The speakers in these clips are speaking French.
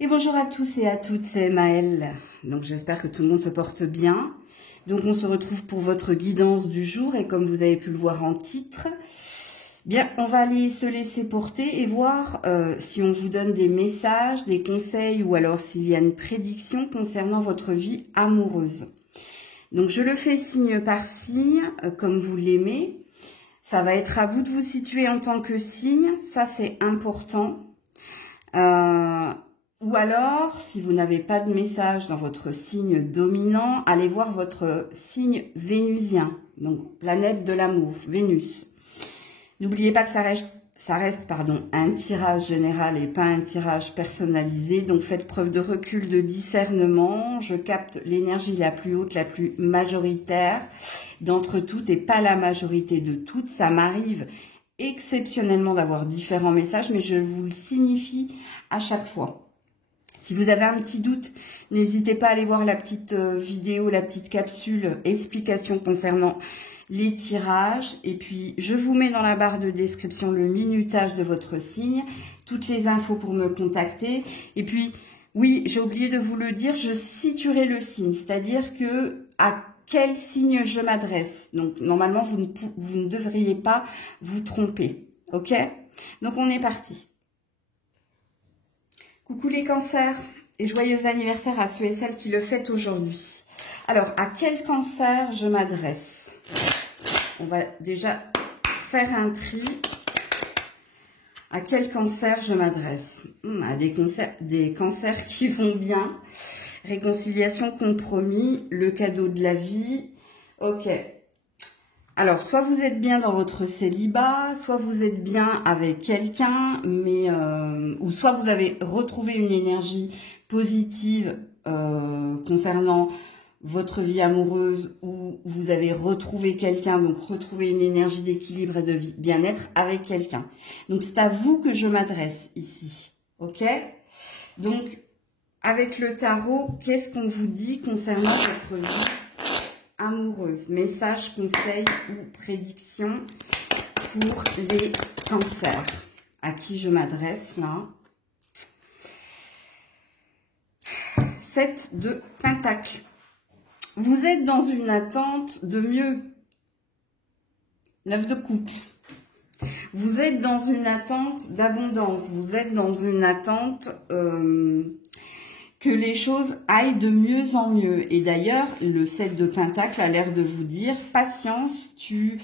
Et bonjour à tous et à toutes, c'est Maëlle. Donc j'espère que tout le monde se porte bien. Donc on se retrouve pour votre guidance du jour et comme vous avez pu le voir en titre, bien on va aller se laisser porter et voir si on vous donne des messages, des conseils ou alors s'il y a une prédiction concernant votre vie amoureuse. Donc je le fais signe par signe, comme vous l'aimez. Ça va être à vous de vous situer en tant que signe, ça c'est important. Ou alors, si vous n'avez pas de message dans votre signe dominant, allez voir votre signe vénusien, donc planète de l'amour, Vénus. N'oubliez pas que ça reste un tirage général et pas un tirage personnalisé, donc faites preuve de recul, de discernement. Je capte l'énergie la plus haute, la plus majoritaire d'entre toutes et pas la majorité de toutes. Ça m'arrive exceptionnellement d'avoir différents messages, mais je vous le signifie à chaque fois. Si vous avez un petit doute, n'hésitez pas à aller voir la petite vidéo, la petite capsule explication concernant les tirages. Et puis, je vous mets dans la barre de description le minutage de votre signe, toutes les infos pour me contacter. Et puis, oui, j'ai oublié de vous le dire, je situerai le signe, c'est-à-dire que à quel signe je m'adresse. Donc, normalement, vous ne devriez pas vous tromper. Ok? Donc, on est parti. Coucou les cancers et joyeux anniversaire à ceux et celles qui le fêtent aujourd'hui. Alors, à quel cancer je m'adresse? On va déjà faire un tri. À quel cancer je m'adresse? À des cancers qui vont bien. Réconciliation, compromis, le cadeau de la vie. Ok. Alors, soit vous êtes bien dans votre célibat, soit vous êtes bien avec quelqu'un, mais ou soit vous avez retrouvé une énergie positive concernant votre vie amoureuse, ou vous avez retrouvé quelqu'un, donc retrouvé une énergie d'équilibre et de bien-être avec quelqu'un. Donc, c'est à vous que je m'adresse ici, ok? Donc, avec le tarot, qu'est-ce qu'on vous dit concernant votre vie amoureuse? Message, conseil ou prédiction pour les cancers. À qui je m'adresse là? 7 de Pentacle. Vous êtes dans une attente de mieux. 9 de Coupe. Vous êtes dans une attente d'abondance. Vous êtes dans une attente que les choses aillent de mieux en mieux. Et d'ailleurs, le 7 de Pentacle a l'air de vous dire, patience, tu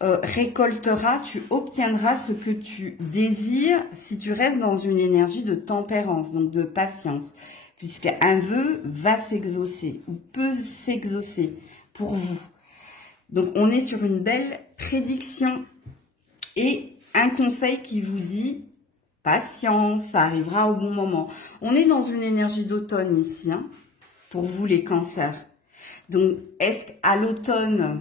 récolteras, tu obtiendras ce que tu désires si tu restes dans une énergie de tempérance, donc de patience, puisqu'un vœu va s'exaucer ou peut s'exaucer pour vous. Donc, on est sur une belle prédiction et un conseil qui vous dit patience, ça arrivera au bon moment. On est dans une énergie d'automne ici, hein, pour vous les cancers. Donc, est-ce qu'à l'automne,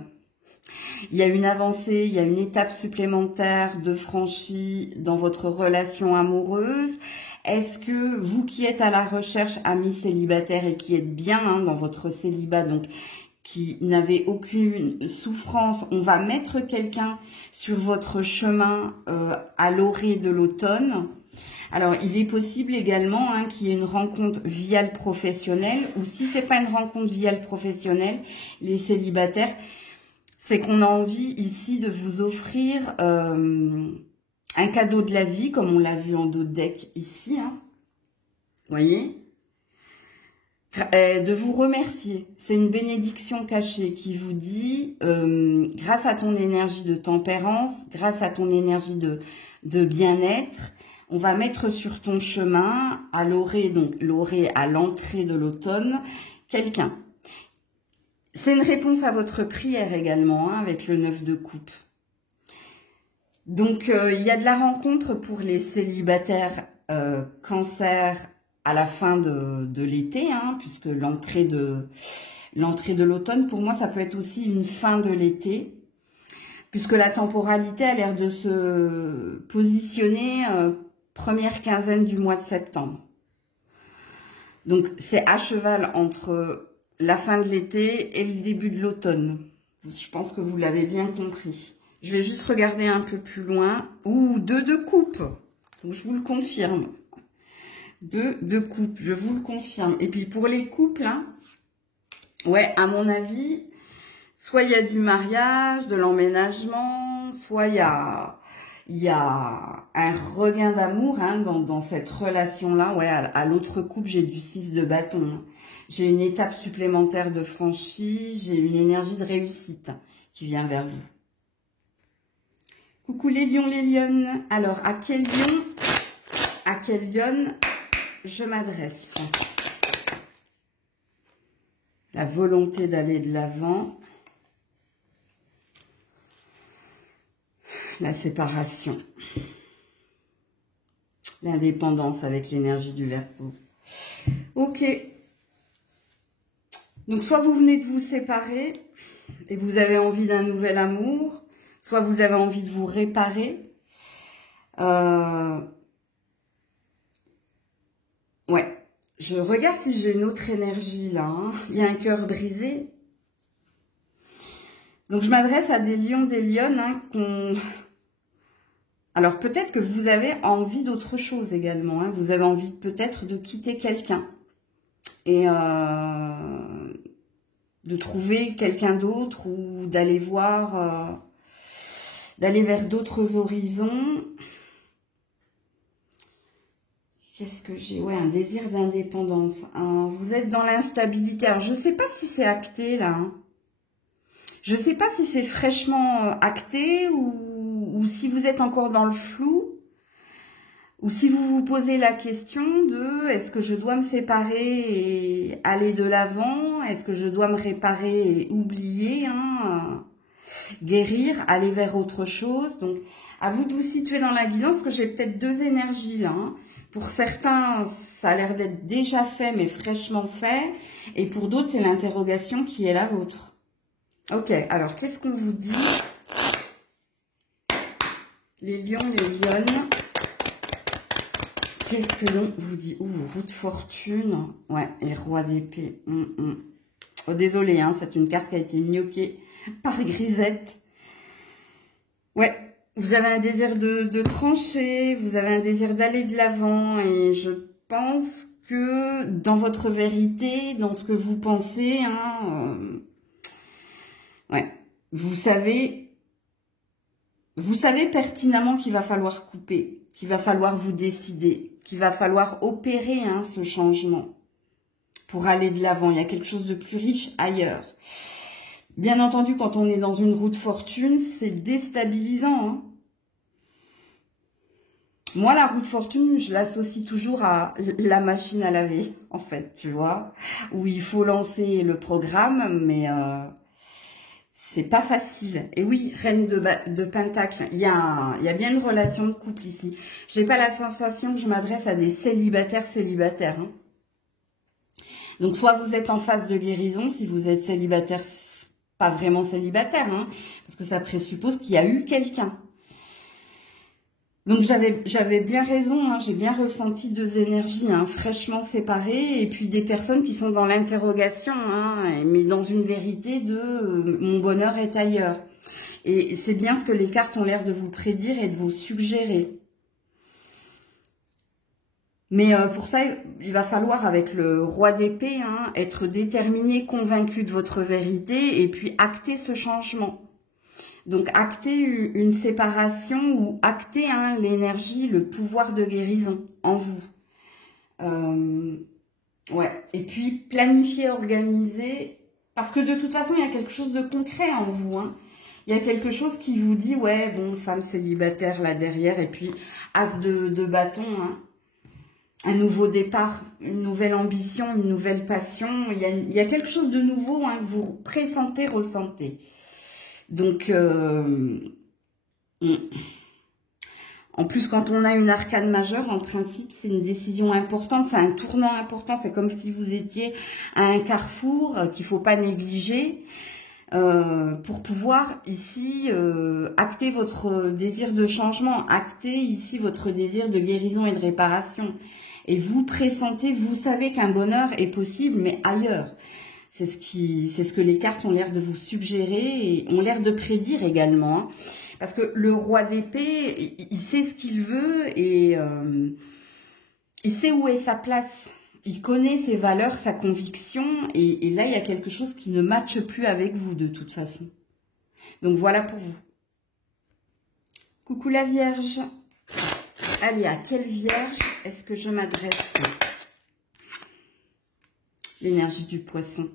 il y a une avancée, il y a une étape supplémentaire de franchie dans votre relation amoureuse? Est-ce que vous qui êtes à la recherche, amis célibataires, et qui êtes bien hein, dans votre célibat, donc qui n'avez aucune souffrance, on va mettre quelqu'un sur votre chemin à l'orée de l'automne. Alors, il est possible également hein, qu'il y ait une rencontre via le professionnel, ou si c'est pas une rencontre via le professionnel, les célibataires, c'est qu'on a envie ici de vous offrir un cadeau de la vie, comme on l'a vu en dos de deck ici. Hein. Voyez ? De vous remercier. C'est une bénédiction cachée qui vous dit, grâce à ton énergie de tempérance, grâce à ton énergie de bien-être, on va mettre sur ton chemin, à l'orée, donc l'orée à l'entrée de l'automne, quelqu'un. C'est une réponse à votre prière également, hein, avec le 9 de coupe. Donc, il y a de la rencontre pour les célibataires cancer à la fin de l'été, hein, puisque l'entrée de l'automne, pour moi, ça peut être aussi une fin de l'été, puisque la temporalité a l'air de se positionner première quinzaine du mois de septembre. Donc, c'est à cheval entre la fin de l'été et le début de l'automne. Je pense que vous l'avez bien compris. Je vais juste regarder un peu plus loin. Ouh, 2 de coupe. Donc, je vous le confirme. de coupe, je vous le confirme. Et puis pour les couples, hein, ouais, à mon avis, soit il y a du mariage, de l'emménagement, soit il y a un regain d'amour hein, dans cette relation-là. Ouais, à l'autre couple, j'ai du 6 de bâton. Hein. J'ai une étape supplémentaire de franchie, j'ai une énergie de réussite qui vient vers vous. Coucou les lions, les lionnes. Alors, à quel lion je m'adresse? La volonté d'aller de l'avant. La séparation. L'indépendance avec l'énergie du Verseau. Ok. Donc, soit vous venez de vous séparer et vous avez envie d'un nouvel amour, soit vous avez envie de vous réparer. Ouais. Je regarde si j'ai une autre énergie là. Hein. Il y a un cœur brisé. Donc, je m'adresse à des lions, des lionnes hein, Alors, peut-être que vous avez envie d'autre chose également. Hein. Vous avez envie peut-être de quitter quelqu'un. Et de trouver quelqu'un d'autre ou d'aller voir... d'aller vers d'autres horizons. Qu'est-ce que j'ai? Ouais, un désir d'indépendance. Vous êtes dans l'instabilité. Alors, je ne sais pas si c'est acté, là. Hein. Je ne sais pas si c'est fraîchement acté ou si vous êtes encore dans le flou. Ou si vous vous posez la question de est-ce que je dois me séparer et aller de l'avant? Est-ce que je dois me réparer et oublier hein, guérir, aller vers autre chose. Donc, à vous de vous situer dans la guidance, parce que j'ai peut-être deux énergies là. Hein. Pour certains, ça a l'air d'être déjà fait, mais fraîchement fait. Et pour d'autres, c'est l'interrogation qui est la vôtre. Ok, alors, qu'est-ce qu'on vous dit? Les lions, les lionnes. Qu'est-ce que l'on vous dit? Ouh, roue de fortune. Ouais, et roi d'épée. Oh, désolé, hein, c'est une carte qui a été gnoquée par Grisette. Ouais, vous avez un désir de trancher, vous avez un désir d'aller de l'avant et je pense que dans votre vérité, dans ce que vous pensez, hein, ouais, vous savez pertinemment qu'il va falloir couper, qu'il va falloir vous décider, qu'il va falloir opérer hein, ce changement pour aller de l'avant. Il y a quelque chose de plus riche ailleurs. Bien entendu, quand on est dans une roue de fortune, c'est déstabilisant. Hein. Moi, la roue de fortune, je l'associe toujours à la machine à laver, en fait, tu vois, où il faut lancer le programme, mais c'est pas facile. Et oui, reine de Pentacle, il y a bien une relation de couple ici. J'ai pas la sensation que je m'adresse à des célibataires. Hein. Donc, soit vous êtes en phase de guérison, si vous êtes célibataire, pas vraiment célibataire, hein, parce que ça présuppose qu'il y a eu quelqu'un. Donc j'avais bien raison, hein, j'ai bien ressenti deux énergies hein, fraîchement séparées et puis des personnes qui sont dans l'interrogation, hein, mais dans une vérité de mon bonheur est ailleurs. Et c'est bien ce que les cartes ont l'air de vous prédire et de vous suggérer. Mais pour ça, il va falloir, avec le roi d'épée, hein, être déterminé, convaincu de votre vérité et puis acter ce changement. Donc, acter une séparation ou acter hein, l'énergie, le pouvoir de guérison en vous. Ouais. Et puis, planifier, organiser, parce que de toute façon, il y a quelque chose de concret en vous. Hein. Il y a quelque chose qui vous dit, ouais, bon, femme célibataire là derrière, et puis as de bâton, hein. Un nouveau départ, une nouvelle ambition, une nouvelle passion. Il y a quelque chose de nouveau hein, que vous pressentez, ressentez. Donc, en plus, quand on a une arcane majeure, en principe, c'est une décision importante, c'est un tournant important. C'est comme si vous étiez à un carrefour qu'il ne faut pas négliger pour pouvoir ici acter votre désir de changement, acter ici votre désir de guérison et de réparation. Et vous pressentez, vous savez qu'un bonheur est possible, mais ailleurs. C'est ce que les cartes ont l'air de vous suggérer et ont l'air de prédire également. Hein. Parce que le roi d'épée, il sait ce qu'il veut et il sait où est sa place. Il connaît ses valeurs, sa conviction. Et là, il y a quelque chose qui ne matche plus avec vous de toute façon. Donc, voilà pour vous. Coucou la Vierge. Allez, à quelle Vierge est-ce que je m'adresse? L'énergie du Poisson.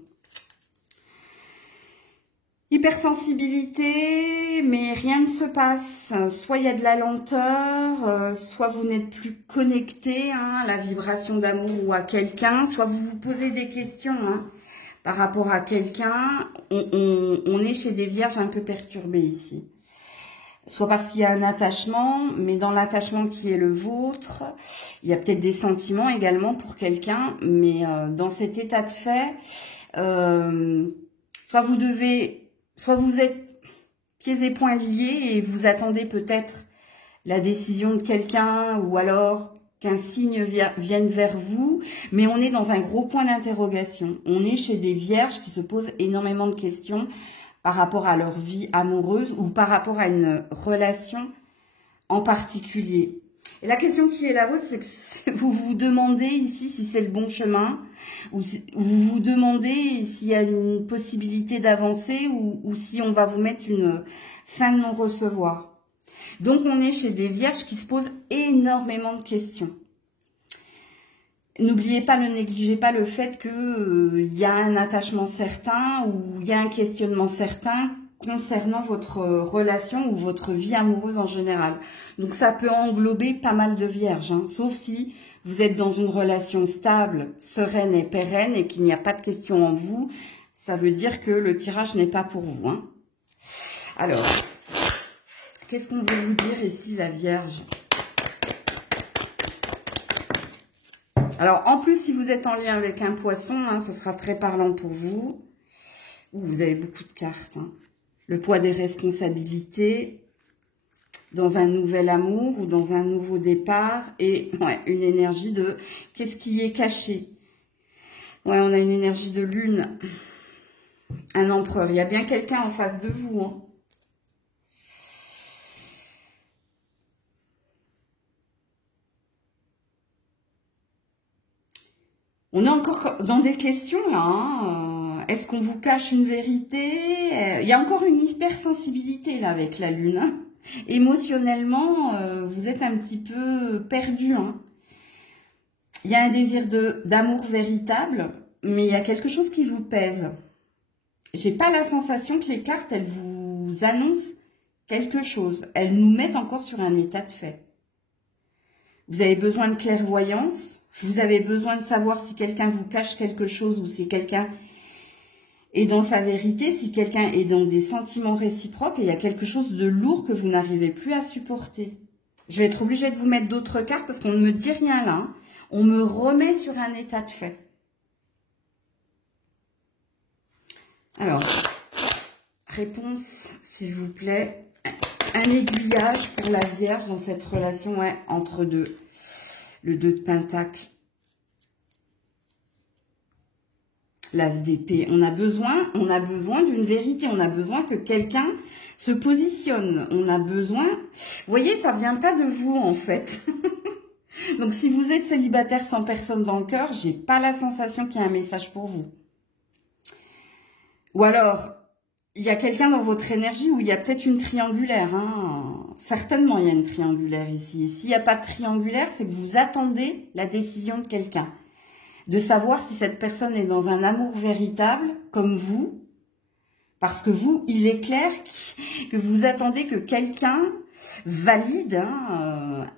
Hypersensibilité, mais rien ne se passe. Soit il y a de la lenteur, soit vous n'êtes plus connecté à la vibration d'amour ou à quelqu'un, soit vous vous posez des questions par rapport à quelqu'un. On est chez des Vierges un peu perturbées ici. Soit parce qu'il y a un attachement, mais dans l'attachement qui est le vôtre, il y a peut-être des sentiments également pour quelqu'un, mais dans cet état de fait, soit vous êtes pieds et poings liés et vous attendez peut-être la décision de quelqu'un ou alors qu'un signe vienne vers vous, mais on est dans un gros point d'interrogation. On est chez des Vierges qui se posent énormément de questions par rapport à leur vie amoureuse ou par rapport à une relation en particulier. Et la question qui est la vôtre, c'est que vous vous demandez ici si c'est le bon chemin, ou vous vous demandez s'il y a une possibilité d'avancer ou si on va vous mettre une fin de non-recevoir. Donc on est chez des Vierges qui se posent énormément de questions. N'oubliez pas, ne négligez pas le fait qu'il y a un attachement certain ou il y a un questionnement certain concernant votre relation ou votre vie amoureuse en général. Donc ça peut englober pas mal de Vierges, sauf si vous êtes dans une relation stable, sereine et pérenne et qu'il n'y a pas de questions en vous. Ça veut dire que le tirage n'est pas pour vous. Alors, qu'est-ce qu'on veut vous dire ici, la Vierge ? Alors, en plus, si vous êtes en lien avec un poisson, ce sera très parlant pour vous. Vous avez beaucoup de cartes. Le poids des responsabilités dans un nouvel amour ou dans un nouveau départ. Et une énergie de qu'est-ce qui est caché. Ouais, on a une énergie de lune. Un empereur. Il y a bien quelqu'un en face de vous. On est encore dans des questions là. Est-ce qu'on vous cache une vérité? Il y a encore une hypersensibilité là avec la lune. Émotionnellement, vous êtes un petit peu perdu. Il y a un désir d'amour véritable, mais il y a quelque chose qui vous pèse. J'ai pas la sensation que les cartes, elles vous annoncent quelque chose. Elles nous mettent encore sur un état de fait. Vous avez besoin de clairvoyance. Vous avez besoin de savoir si quelqu'un vous cache quelque chose ou si quelqu'un est dans sa vérité, si quelqu'un est dans des sentiments réciproques et il y a quelque chose de lourd que vous n'arrivez plus à supporter. Je vais être obligée de vous mettre d'autres cartes parce qu'on ne me dit rien là. On me remet sur un état de fait. Alors, réponse, s'il vous plaît. Un aiguillage pour la Vierge dans cette relation entre deux. Le 2 de Pentacle. L'As d'épée. On a besoin d'une vérité. On a besoin que quelqu'un se positionne. On a besoin... Vous voyez, ça vient pas de vous, en fait. Donc, si vous êtes célibataire sans personne dans le cœur, j'ai pas la sensation qu'il y a un message pour vous. Ou alors, il y a quelqu'un dans votre énergie où il y a peut-être une triangulaire. Certainement, il y a une triangulaire ici. Et s'il n'y a pas de triangulaire, c'est que vous attendez la décision de quelqu'un. De savoir si cette personne est dans un amour véritable, comme vous. Parce que vous, il est clair que vous attendez que quelqu'un valide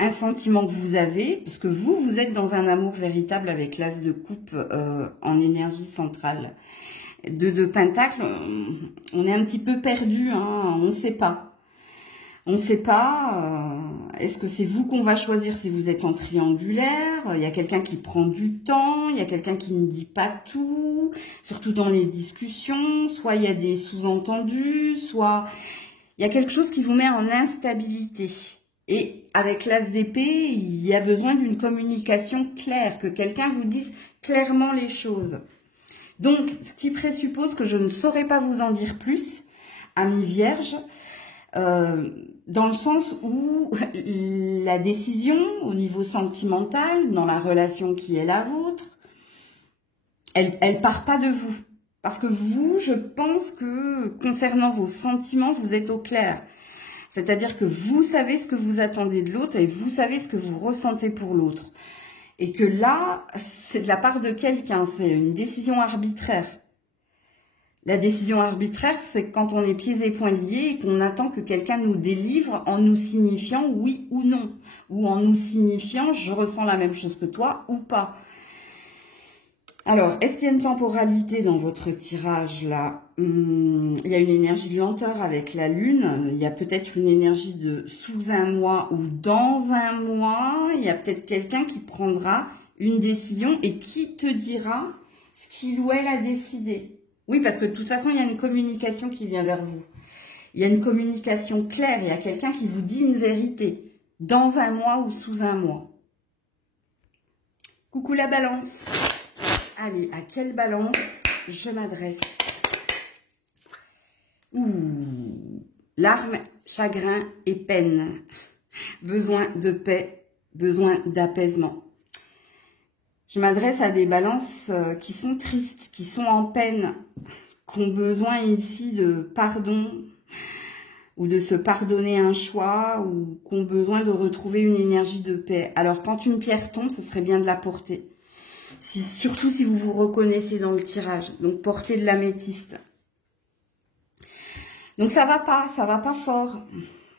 un sentiment que vous avez. Parce que vous êtes dans un amour véritable avec l'As de coupe en énergie centrale. De Pentacle, on est un petit peu perdu, on ne sait pas. On ne sait pas, est-ce que c'est vous qu'on va choisir si vous êtes en triangulaire? Il y a quelqu'un qui prend du temps, il y a quelqu'un qui ne dit pas tout, surtout dans les discussions, soit il y a des sous-entendus, soit il y a quelque chose qui vous met en instabilité. Et avec l'As d'épée, il y a besoin d'une communication claire, que quelqu'un vous dise clairement les choses. Donc, ce qui présuppose que je ne saurais pas vous en dire plus, amis vierges, dans le sens où la décision au niveau sentimental, dans la relation qui est la vôtre, elle part pas de vous. Parce que vous, je pense que concernant vos sentiments, vous êtes au clair. C'est-à-dire que vous savez ce que vous attendez de l'autre et vous savez ce que vous ressentez pour l'autre. Et que là, c'est de la part de quelqu'un, c'est une décision arbitraire. La décision arbitraire, c'est quand on est pieds et poings liés et qu'on attend que quelqu'un nous délivre en nous signifiant oui ou non. Ou en nous signifiant je ressens la même chose que toi ou pas. Alors, est-ce qu'il y a une temporalité dans votre tirage là? Il y a une énergie de lenteur avec la lune. Il y a peut-être une énergie de sous un mois ou dans un mois. Il y a peut-être quelqu'un qui prendra une décision et qui te dira ce qu'il ou elle a décidé. Oui, parce que de toute façon, il y a une communication qui vient vers vous. Il y a une communication claire. Il y a quelqu'un qui vous dit une vérité dans un mois ou sous un mois. Coucou la balance. Allez, à quelle balance je m'adresse? Larmes, chagrin et peine. Besoin de paix, besoin d'apaisement. Je m'adresse à des balances qui sont tristes, qui sont en peine, qui ont besoin ici de pardon, ou de se pardonner un choix, ou qui ont besoin de retrouver une énergie de paix. Alors, quand une pierre tombe, ce serait bien de la porter. Surtout si vous vous reconnaissez dans le tirage. Donc, portez de l'améthyste. Donc, ça va pas fort.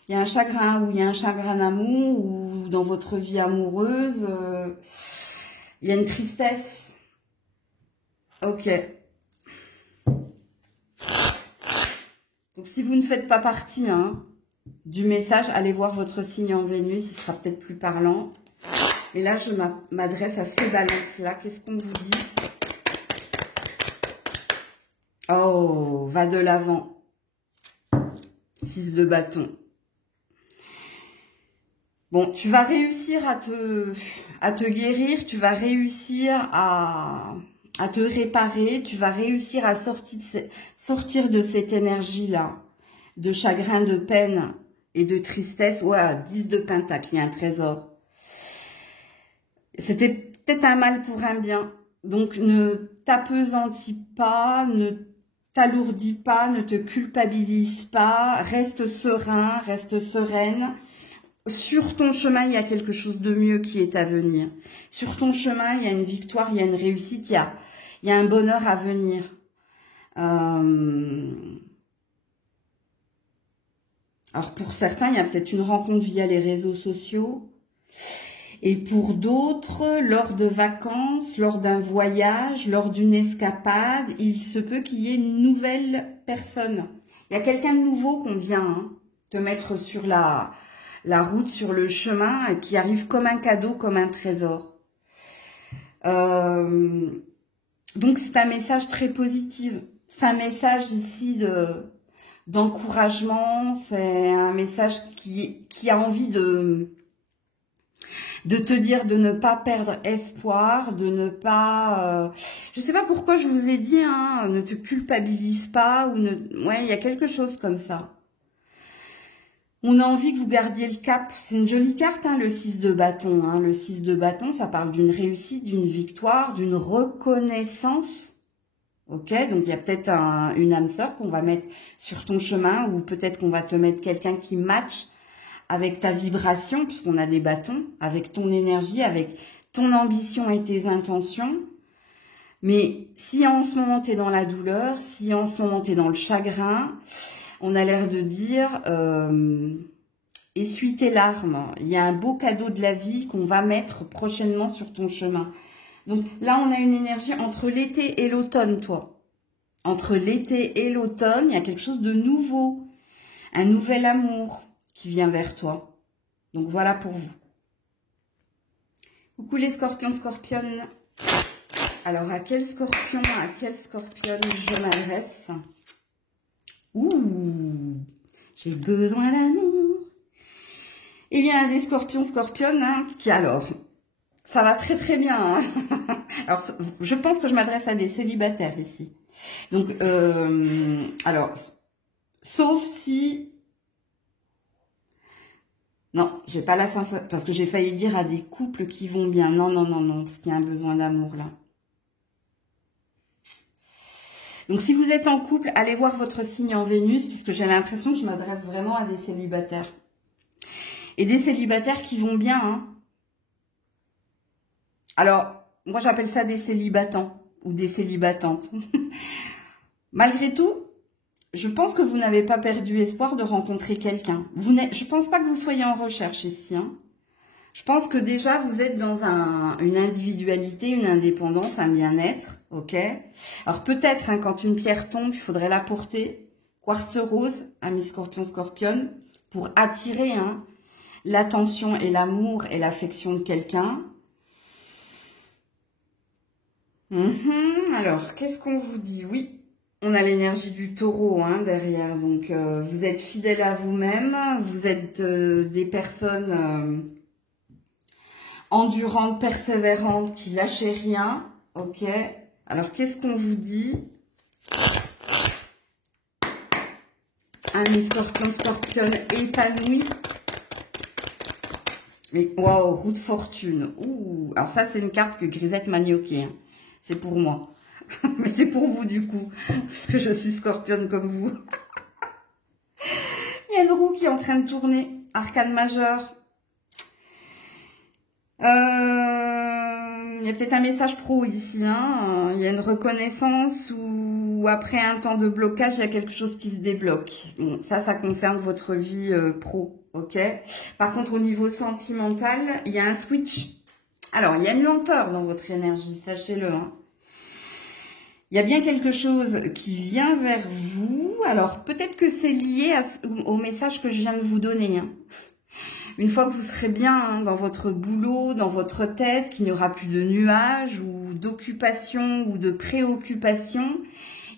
Il y a un chagrin, ou il y a un chagrin d'amour, ou dans votre vie amoureuse, il y a une tristesse. Ok. Donc, si vous ne faites pas partie du message, allez voir votre signe en Vénus, il sera peut-être plus parlant. Et là, je m'adresse à ces balances-là. Qu'est-ce qu'on vous dit? Oh, va de l'avant. 6 de bâton. Bon, tu vas réussir à te guérir, tu vas réussir à te réparer, tu vas réussir à sortir de cette énergie-là, de chagrin, de peine et de tristesse. Ouais, 10 de pentacle, il y a un trésor. C'était peut-être un mal pour un bien. Donc, ne t'apesantis pas, ne t'alourdis pas, ne te culpabilise pas. Reste serein, reste sereine. Sur ton chemin, il y a quelque chose de mieux qui est à venir. Sur ton chemin, il y a une victoire, il y a une réussite, il y a un bonheur à venir. Alors, pour certains, il y a peut-être une rencontre via les réseaux sociaux. Et pour d'autres, lors de vacances, lors d'un voyage, lors d'une escapade, il se peut qu'il y ait une nouvelle personne. Il y a quelqu'un de nouveau qu'on vient te mettre sur la route, sur le chemin, et qui arrive comme un cadeau, comme un trésor. Donc, c'est un message très positif. C'est un message ici d'encouragement. C'est un message qui a envie de te dire de ne pas perdre espoir, de ne pas... je sais pas pourquoi je vous ai dit, ne te culpabilise pas, ou ouais, il y a quelque chose comme ça. On a envie que vous gardiez le cap. C'est une jolie carte, le 6 de bâton. Le 6 de bâton, ça parle d'une réussite, d'une victoire, d'une reconnaissance. Ok, donc il y a peut-être une âme sœur qu'on va mettre sur ton chemin, ou peut-être qu'on va te mettre quelqu'un qui match avec ta vibration, puisqu'on a des bâtons, avec ton énergie, avec ton ambition et tes intentions. Mais si en ce moment tu es dans la douleur, si en ce moment tu es dans le chagrin, on a l'air de dire essuie tes larmes. Il y a un beau cadeau de la vie qu'on va mettre prochainement sur ton chemin. Donc là, on a une énergie entre l'été et l'automne, toi. Entre l'été et l'automne, il y a quelque chose de nouveau. Un nouvel amour qui vient vers toi. Donc voilà pour vous. Coucou les scorpions, scorpionnes. Alors à quel scorpion, à quelle scorpionne je m'adresse? Ouh, j'ai besoin d'amour. Il y a des scorpions, scorpionnes qui alors, ça va très très bien. Alors je pense que je m'adresse à des célibataires ici. Donc alors, sauf si Non, j'ai pas la sensation, parce que j'ai failli dire à des couples qui vont bien. Non, non, non, non, parce qu'il y a un besoin d'amour là. Donc si vous êtes en couple, allez voir votre signe en Vénus, puisque j'ai l'impression que je m'adresse vraiment à des célibataires. Et des célibataires qui vont bien, hein. Alors, moi j'appelle ça des célibatants ou des célibatantes. Malgré tout, je pense que vous n'avez pas perdu espoir de rencontrer quelqu'un. Je pense pas que vous soyez en recherche ici, hein. Je pense que déjà, vous êtes dans une individualité, une indépendance, un bien-être, ok? Alors peut-être, hein, quand une pierre tombe, il faudrait la porter. Quartz rose, ami scorpion, pour attirer hein, l'attention et l'amour et l'affection de quelqu'un. Alors, qu'est-ce qu'on vous dit? Oui, on a l'énergie du taureau hein, derrière. Donc, vous êtes fidèle à vous-même. Vous êtes des personnes... endurante, persévérante, qui lâchez rien, ok. Alors, qu'est-ce qu'on vous dit? Un scorpion épanoui. Mais, waouh, roue de fortune. Ouh, alors ça, c'est une carte que Grisette m'a gnoquée, hein. C'est pour moi. Mais c'est pour vous, du coup, puisque je suis scorpion comme vous. Il y a une roue qui est en train de tourner. Arcane majeur. Il y a peut-être un message pro ici, hein. Il y a une reconnaissance ou après un temps de blocage, il y a quelque chose qui se débloque. Bon, ça concerne votre vie pro, ok? Par contre, au niveau sentimental, il y a un switch. Alors, il y a une lenteur dans votre énergie, sachez-le, hein. Il y a bien quelque chose qui vient vers vous. Alors, peut-être que c'est lié au message que je viens de vous donner, hein. Une fois que vous serez bien hein, dans votre boulot, dans votre tête, qu'il n'y aura plus de nuages ou d'occupation ou de préoccupation,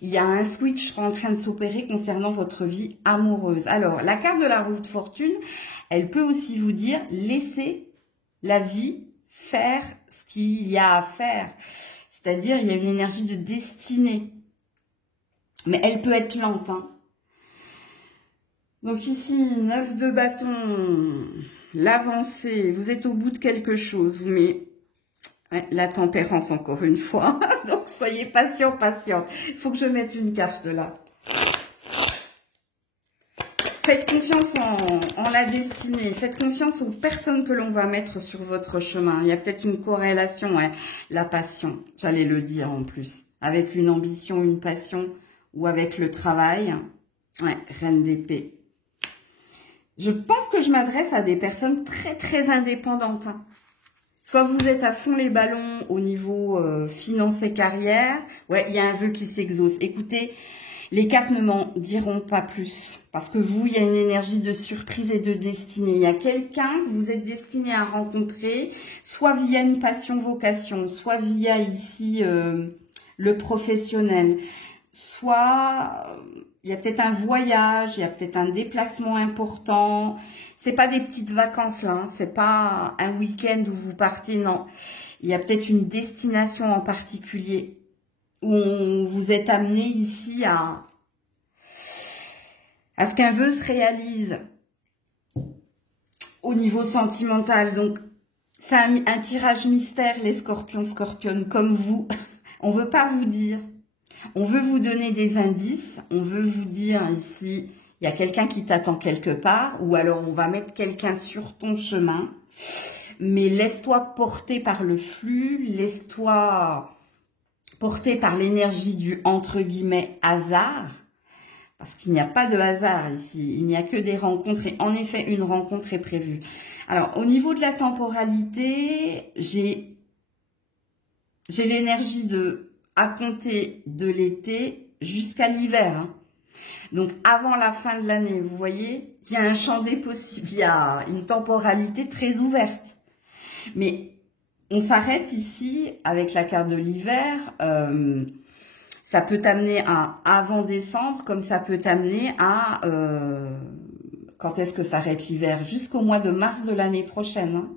il y a un switch en train de s'opérer concernant votre vie amoureuse. Alors, la carte de la roue de fortune, elle peut aussi vous dire laissez la vie faire ce qu'il y a à faire. C'est-à-dire, il y a une énergie de destinée. Mais elle peut être lente, hein. Donc ici, 9 de bâton, l'avancée, vous êtes au bout de quelque chose, mais ouais, la tempérance encore une fois, donc soyez patient, patient. Il faut que je mette une carte là. Faites confiance en la destinée, faites confiance aux personnes que l'on va mettre sur votre chemin. Il y a peut-être une corrélation, ouais, la passion, j'allais le dire en plus, avec une ambition, une passion ou avec le travail. Ouais, reine d'épée. Je pense que je m'adresse à des personnes très, très indépendantes. Soit vous êtes à fond les ballons au niveau finance et carrière. Ouais, il y a un vœu qui s'exauce. Écoutez, les cartes ne m'en diront pas plus. Parce que vous, il y a une énergie de surprise et de destinée. Il y a quelqu'un que vous êtes destiné à rencontrer, soit via une passion-vocation, soit via ici le professionnel, soit... il y a peut-être un voyage, il y a peut-être un déplacement important. C'est pas des petites vacances là, hein. C'est pas un week-end où vous partez, non. Il y a peut-être une destination en particulier où vous êtes amené ici à ce qu'un vœu se réalise au niveau sentimental. Donc, c'est un tirage mystère, les scorpions comme vous. On veut pas vous dire. On veut vous donner des indices, on veut vous dire ici, il y a quelqu'un qui t'attend quelque part, ou alors on va mettre quelqu'un sur ton chemin, mais laisse-toi porter par le flux, laisse-toi porter par l'énergie du entre guillemets hasard, parce qu'il n'y a pas de hasard ici, il n'y a que des rencontres, et en effet une rencontre est prévue. Alors au niveau de la temporalité, j'ai l'énergie de... à compter de l'été jusqu'à l'hiver. Hein. Donc, avant la fin de l'année, vous voyez, il y a un champ des possibles, il y a une temporalité très ouverte. Mais on s'arrête ici avec la carte de l'hiver. Ça peut t'amener à avant décembre, comme ça peut t'amener à... quand est-ce que s'arrête l'hiver? Jusqu'au mois de mars de l'année prochaine. Hein.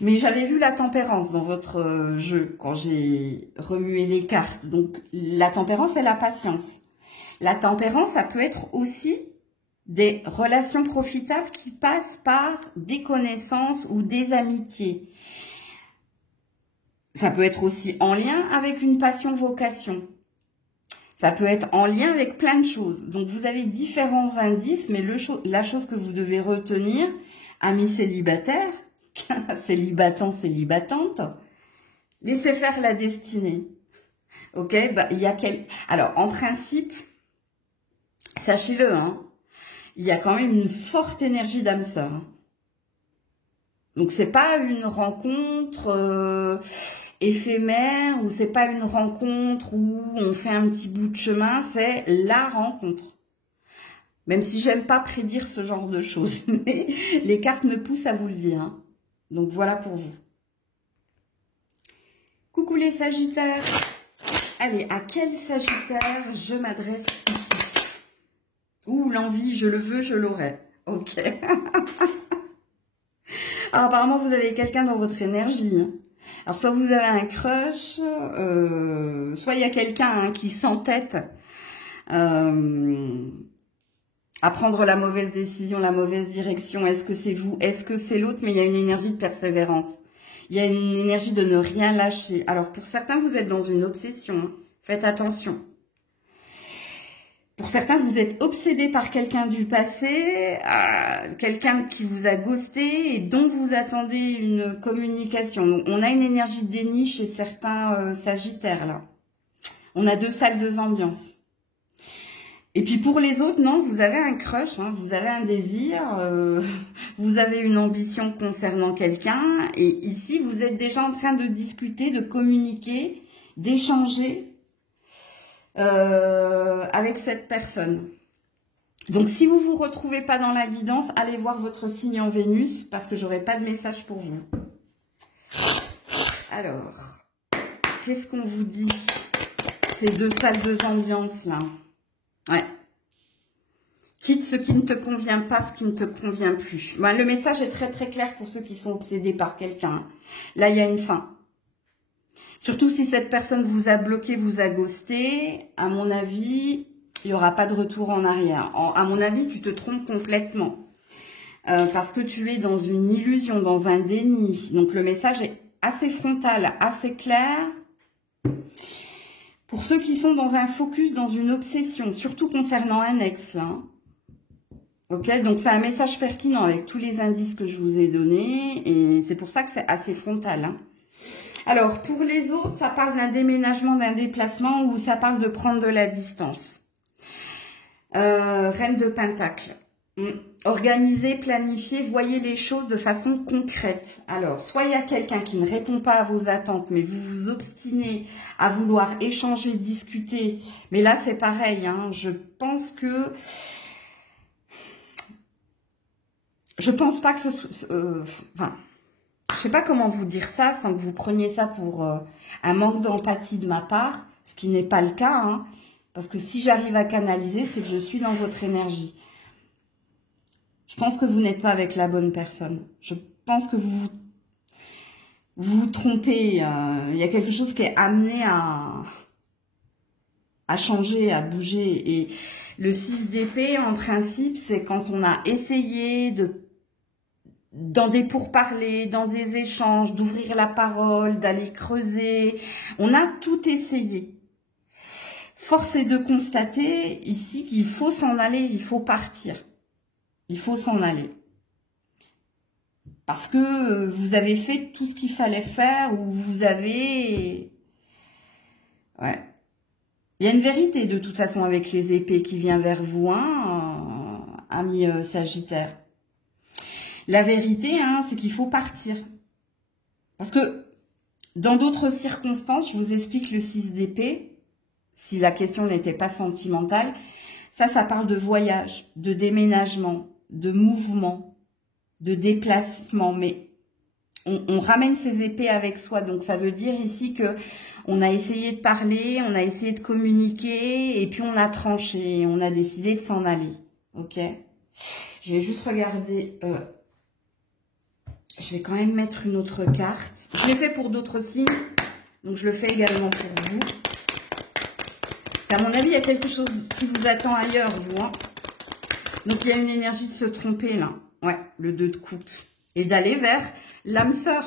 Mais j'avais vu la tempérance dans votre jeu quand j'ai remué les cartes. Donc, la tempérance, c'est la patience. La tempérance, ça peut être aussi des relations profitables qui passent par des connaissances ou des amitiés. Ça peut être aussi en lien avec une passion-vocation. Ça peut être en lien avec plein de choses. Donc, vous avez différents indices, mais la chose que vous devez retenir, amis célibataires, célibatants, célibatantes, laissez faire la destinée. Ok, bah, alors, en principe, sachez-le, hein, il y a quand même une forte énergie d'âme sœur. Donc, c'est pas une rencontre éphémère ou c'est pas une rencontre où on fait un petit bout de chemin, c'est la rencontre. Même si j'aime pas prédire ce genre de choses, mais les cartes me poussent à vous le dire. Hein. Donc, voilà pour vous. Coucou les Sagittaires. Allez, à quel Sagittaire je m'adresse ici? Ouh, l'envie, je le veux, je l'aurai. Ok. Alors, apparemment, vous avez quelqu'un dans votre énergie. Hein. Alors, soit vous avez un crush, soit il y a quelqu'un qui s'entête à prendre la mauvaise décision, la mauvaise direction. Est-ce que c'est vous? Est-ce que c'est l'autre? Mais il y a une énergie de persévérance. Il y a une énergie de ne rien lâcher. Alors, pour certains, vous êtes dans une obsession. Hein. Faites attention. Pour certains, vous êtes obsédé par quelqu'un du passé, quelqu'un qui vous a ghosté et dont vous attendez une communication. Donc, on a une énergie de déni chez certains Sagittaires, là. On a deux salles, deux ambiances. Et puis pour les autres, non, vous avez un crush, hein, vous avez un désir, vous avez une ambition concernant quelqu'un. Et ici, vous êtes déjà en train de discuter, de communiquer, d'échanger avec cette personne. Donc, si vous vous retrouvez pas dans la guidance, allez voir votre signe en Vénus parce que j'aurai pas de message pour vous. Alors, qu'est-ce qu'on vous dit? Ces deux salles, deux ambiances là. Ouais. Quitte ce qui ne te convient pas, ce qui ne te convient plus. Ben, le message est très très clair pour ceux qui sont obsédés par quelqu'un. Là, il y a une fin. Surtout si cette personne vous a bloqué, vous a ghosté, à mon avis, il n'y aura pas de retour en arrière. À mon avis, tu te trompes complètement. Parce que tu es dans une illusion, dans un déni. Donc, le message est assez frontal, assez clair. Pour ceux qui sont dans un focus, dans une obsession, surtout concernant un ex, là. Ok, donc c'est un message pertinent avec tous les indices que je vous ai donnés. Et c'est pour ça que c'est assez frontal, hein. Alors, pour les autres, ça parle d'un déménagement, d'un déplacement ou ça parle de prendre de la distance. Reine de Pentacle. Organisez, planifiez, voyez les choses de façon concrète. Alors, soit il y a quelqu'un qui ne répond pas à vos attentes, mais vous vous obstinez à vouloir échanger, discuter. Mais là, c'est pareil, hein. Je pense pas que ce soit... je sais pas comment vous dire ça sans que vous preniez ça pour un manque d'empathie de ma part, ce qui n'est pas le cas, hein, parce que si j'arrive à canaliser, c'est que je suis dans votre énergie. Je pense que vous n'êtes pas avec la bonne personne. Je pense que vous vous trompez. Il y a quelque chose qui est amené à changer, à bouger. Et le 6 d'épée, en principe, c'est quand on a essayé dans des pourparlers, dans des échanges, d'ouvrir la parole, d'aller creuser. On a tout essayé. Force est de constater ici qu'il faut s'en aller, il faut partir. Il faut s'en aller. Parce que vous avez fait tout ce qu'il fallait faire ou vous avez... Ouais. Il y a une vérité de toute façon avec les épées qui vient vers vous, hein, ami Sagittaire. La vérité, hein, c'est qu'il faut partir. Parce que dans d'autres circonstances, je vous explique le 6 d'épée, si la question n'était pas sentimentale, ça parle de voyage, de déménagement, de mouvement, de déplacement. Mais on ramène ses épées avec soi. Donc ça veut dire ici que on a essayé de parler, on a essayé de communiquer, et puis on a tranché, on a décidé de s'en aller. Ok? Je vais juste regarder... je vais quand même mettre une autre carte. Je l'ai fait pour d'autres signes, donc je le fais également pour vous. À mon avis, il y a quelque chose qui vous attend ailleurs, vous. Hein. Donc, il y a une énergie de se tromper, là. Ouais, le 2 de coupe. Et d'aller vers l'âme sœur.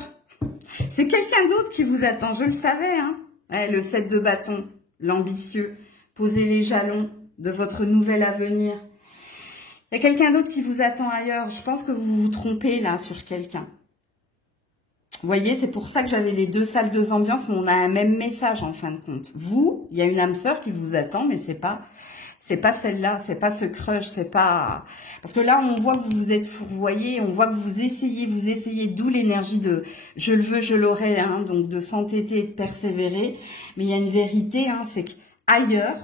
C'est quelqu'un d'autre qui vous attend, je le savais, hein. Ouais, le 7 de bâton, l'ambitieux. Posez les jalons de votre nouvel avenir. Il y a quelqu'un d'autre qui vous attend ailleurs. Je pense que vous vous trompez, là, sur quelqu'un. Vous voyez, c'est pour ça que j'avais les 2 salles, 2 ambiances, mais on a un même message en fin de compte. Vous, il y a une âme sœur qui vous attend, mais c'est pas celle-là, c'est pas ce crush, c'est pas... Parce que là, on voit que vous vous êtes fourvoyé, on voit que vous essayez, d'où l'énergie de « je le veux, je l'aurai hein, », donc de s'entêter et de persévérer. Mais il y a une vérité, hein, c'est qu'ailleurs,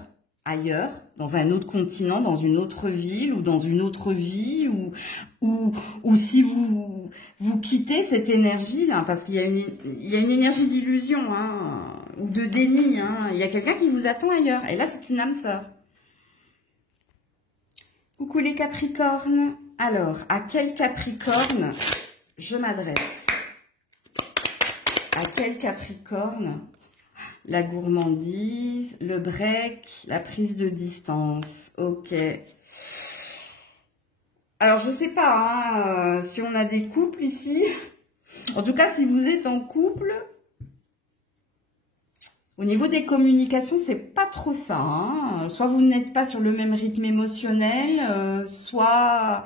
dans un autre continent, dans une autre ville ou dans une autre vie, ou si vous quittez cette énergie-là, parce qu'il y a une énergie d'illusion, hein, ou de déni, hein, il y a quelqu'un qui vous attend ailleurs, et là c'est une âme sœur. Coucou les Capricornes. Alors, à quel Capricorne je m'adresse? À quel Capricorne? La gourmandise, le break, la prise de distance. Ok. Alors, je sais pas hein, si on a des couples ici. En tout cas, si vous êtes en couple, au niveau des communications, c'est pas trop ça. Hein. Soit vous n'êtes pas sur le même rythme émotionnel, soit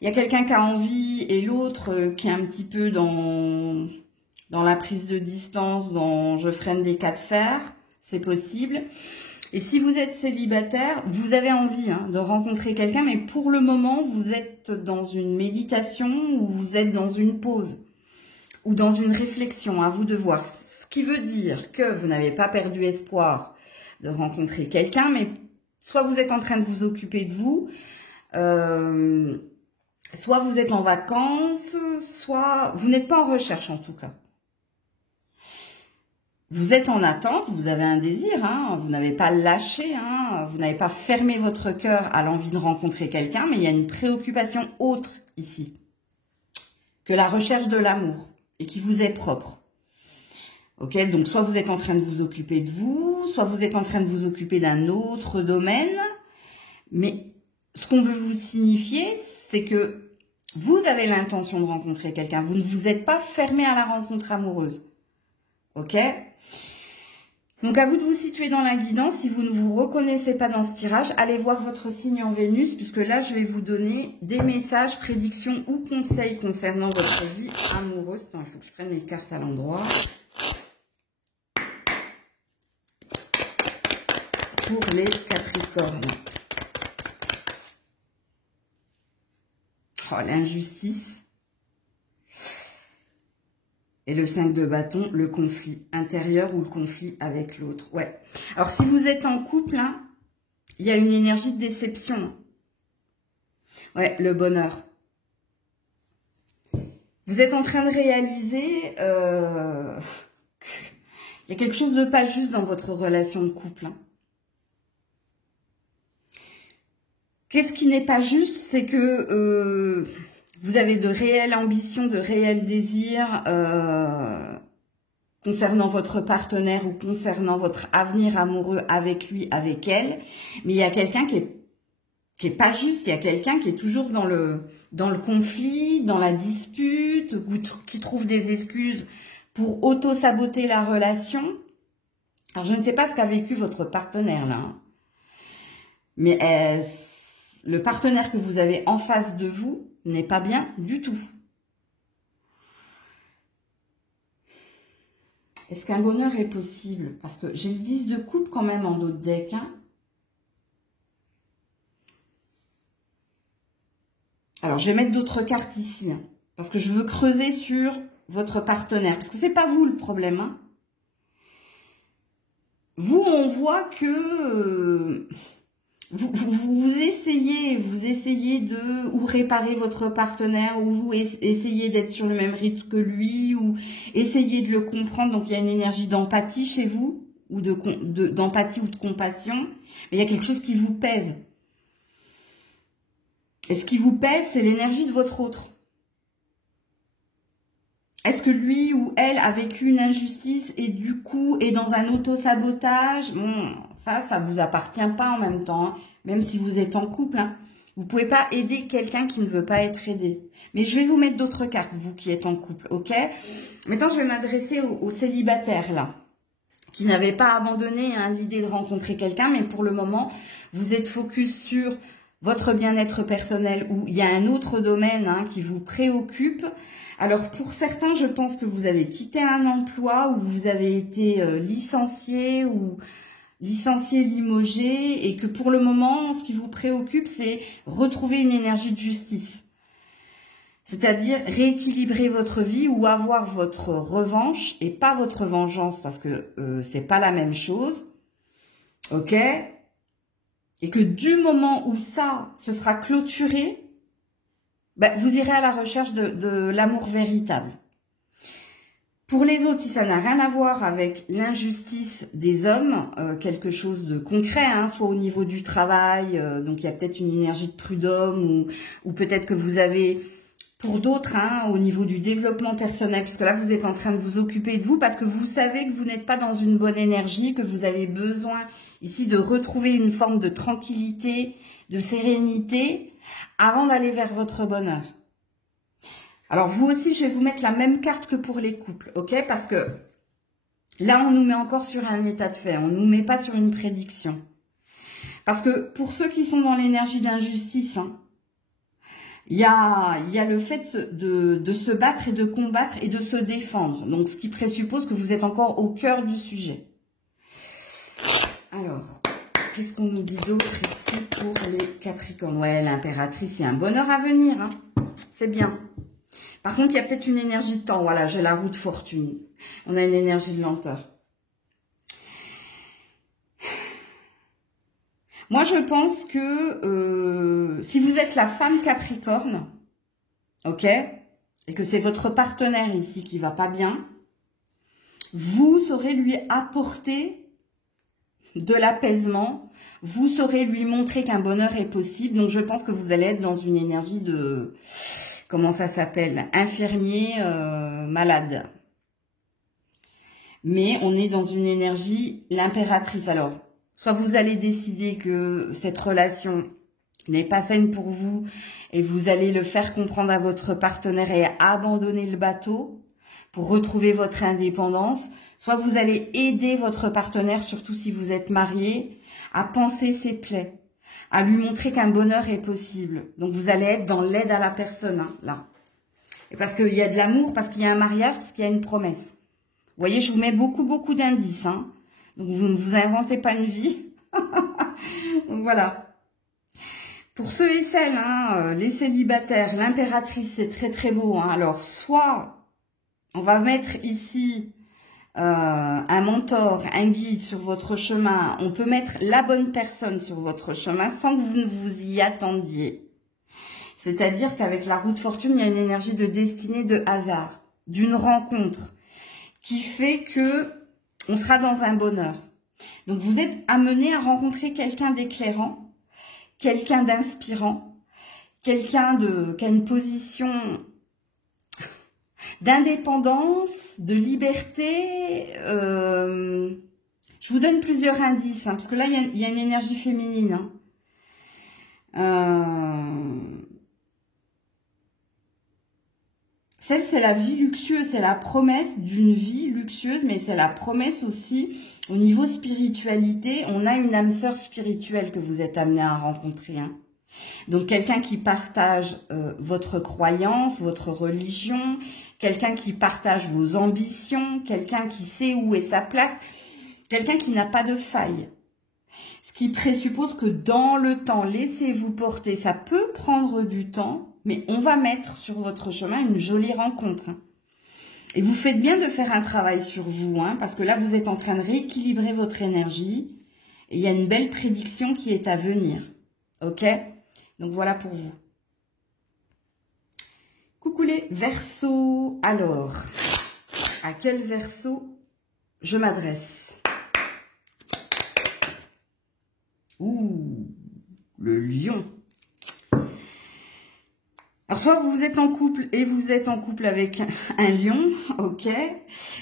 il y a quelqu'un qui a envie et l'autre qui est un petit peu dans la prise de distance, dans je freine des cas de fer, c'est possible. Et si vous êtes célibataire, vous avez envie hein, de rencontrer quelqu'un, mais pour le moment, vous êtes dans une méditation ou vous êtes dans une pause ou dans une réflexion, à vous de voir. Ce qui veut dire que vous n'avez pas perdu espoir de rencontrer quelqu'un, mais soit vous êtes en train de vous occuper de vous, soit vous êtes en vacances, soit vous n'êtes pas en recherche en tout cas. Vous êtes en attente, vous avez un désir, hein, vous n'avez pas lâché, hein, vous n'avez pas fermé votre cœur à l'envie de rencontrer quelqu'un, mais il y a une préoccupation autre ici que la recherche de l'amour et qui vous est propre. Ok, donc soit vous êtes en train de vous occuper de vous, soit vous êtes en train de vous occuper d'un autre domaine, mais ce qu'on veut vous signifier, c'est que vous avez l'intention de rencontrer quelqu'un, vous ne vous êtes pas fermé à la rencontre amoureuse. Ok? Donc, à vous de vous situer dans la guidance. Si vous ne vous reconnaissez pas dans ce tirage, allez voir votre signe en Vénus, puisque là, je vais vous donner des messages, prédictions ou conseils concernant votre vie amoureuse. Attends, il faut que je prenne les cartes à l'endroit. Pour les Capricornes. Oh, l'injustice. Et le 5 de bâton, le conflit intérieur ou le conflit avec l'autre. Ouais. Alors, si vous êtes en couple, hein, il y a une énergie de déception. Ouais, le bonheur. Vous êtes en train de réaliser qu'il y a quelque chose de pas juste dans votre relation de couple. Hein. Qu'est-ce qui n'est pas juste? C'est que... vous avez de réelles ambitions, de réels désirs concernant votre partenaire ou concernant votre avenir amoureux avec lui, avec elle. Mais il y a quelqu'un qui est pas juste. Il y a quelqu'un qui est toujours dans le conflit, dans la dispute, ou qui trouve des excuses pour auto-saboter la relation. Alors, je ne sais pas ce qu'a vécu votre partenaire là. Hein. Mais le partenaire que vous avez en face de vous n'est pas bien du tout. Est-ce qu'un bonheur est possible? Parce que j'ai le 10 de coupe quand même en dos de deck. Hein. Alors, je vais mettre d'autres cartes ici. Hein, parce que je veux creuser sur votre partenaire. Parce que c'est pas vous le problème. Hein. Vous, on voit que... Vous essayez de ou réparer votre partenaire, ou vous essayez d'être sur le même rythme que lui, ou essayez de le comprendre. Donc, il y a une énergie d'empathie chez vous, ou d'empathie ou de compassion. Mais il y a quelque chose qui vous pèse. Et ce qui vous pèse, c'est l'énergie de votre autre. Est-ce que lui ou elle a vécu une injustice et du coup est dans un auto-sabotage? Bon, ça vous appartient pas en même temps, hein, même si vous êtes en couple. Hein. Vous pouvez pas aider quelqu'un qui ne veut pas être aidé. Mais je vais vous mettre d'autres cartes, vous qui êtes en couple, ok? Maintenant, je vais m'adresser aux célibataires, là, qui n'avaient pas abandonné hein, l'idée de rencontrer quelqu'un, mais pour le moment, vous êtes focus sur votre bien-être personnel ou il y a un autre domaine hein, qui vous préoccupe. Alors, pour certains, je pense que vous avez quitté un emploi ou vous avez été licencié ou licencié, limogé, et que pour le moment, ce qui vous préoccupe, c'est retrouver une énergie de justice. C'est-à-dire rééquilibrer votre vie ou avoir votre revanche et pas votre vengeance, parce que c'est pas la même chose. Ok? Et que du moment où ça, ce sera clôturé, ben, vous irez à la recherche de l'amour véritable. Pour les autres, si ça n'a rien à voir avec l'injustice des hommes, quelque chose de concret, hein, soit au niveau du travail, donc il y a peut-être une énergie de prud'homme, ou peut-être que vous avez, pour d'autres, hein, au niveau du développement personnel, parce que là, vous êtes en train de vous occuper de vous, parce que vous savez que vous n'êtes pas dans une bonne énergie, que vous avez besoin ici de retrouver une forme de tranquillité, de sérénité, avant d'aller vers votre bonheur. Alors, vous aussi, je vais vous mettre la même carte que pour les couples, ok? Parce que là, on nous met encore sur un état de fait, on ne nous met pas sur une prédiction. Parce que pour ceux qui sont dans l'énergie d'injustice, hein, il y a le fait de se battre et de combattre et de se défendre. Donc, ce qui présuppose que vous êtes encore au cœur du sujet. Alors, qu'est-ce qu'on nous dit d'autre ici pour les Capricornes? Ouais, l'impératrice, il y a un bonheur à venir, hein. C'est bien. Par contre, il y a peut-être une énergie de temps. Voilà, j'ai la roue de fortune. On a une énergie de lenteur. Moi, je pense que si vous êtes la femme Capricorne, ok, et que c'est votre partenaire ici qui va pas bien, vous saurez lui apporter de l'apaisement, vous saurez lui montrer qu'un bonheur est possible. Donc, je pense que vous allez être dans une énergie de... Comment ça s'appelle? Infirmier malade. Mais on est dans une énergie, l'impératrice. Alors, soit vous allez décider que cette relation n'est pas saine pour vous et vous allez le faire comprendre à votre partenaire et abandonner le bateau pour retrouver votre indépendance. Soit vous allez aider votre partenaire, surtout si vous êtes marié, à panser ses plaies, à lui montrer qu'un bonheur est possible. Donc, vous allez être dans l'aide à la personne, hein, là. Et parce qu'il y a de l'amour, parce qu'il y a un mariage, parce qu'il y a une promesse. Vous voyez, je vous mets beaucoup d'indices, hein. Donc, vous ne vous inventez pas une vie. Donc, voilà. Pour ceux et celles, hein, les célibataires, l'impératrice, c'est très beau, hein. Alors, soit on va mettre ici... un mentor, un guide sur votre chemin, on peut mettre la bonne personne sur votre chemin sans que vous ne vous y attendiez. C'est-à-dire qu'avec la roue de fortune, il y a une énergie de destinée, de hasard, d'une rencontre qui fait que on sera dans un bonheur. Donc vous êtes amené à rencontrer quelqu'un d'éclairant, quelqu'un d'inspirant, quelqu'un qui a une position d'indépendance, de liberté. Je vous donne plusieurs indices, hein, parce que là, il y a une énergie féminine. Hein. Celle, c'est la vie luxueuse, c'est la promesse d'une vie luxueuse, mais c'est la promesse aussi au niveau spiritualité. On a une âme sœur spirituelle que vous êtes amené à rencontrer. Hein. Donc, quelqu'un qui partage votre croyance, votre religion, quelqu'un qui partage vos ambitions, quelqu'un qui sait où est sa place, quelqu'un qui n'a pas de faille. Ce qui présuppose que dans le temps, laissez-vous porter. Ça peut prendre du temps, mais on va mettre sur votre chemin une jolie rencontre. Hein. Et vous faites bien de faire un travail sur vous, hein, parce que là, vous êtes en train de rééquilibrer votre énergie. Et il y a une belle prédiction qui est à venir. Ok ? Donc, voilà pour vous. Coucou les Verseaux. Alors, à quel Verseau je m'adresse? Ouh, le lion. Alors, soit vous êtes en couple et vous êtes en couple avec un lion, ok.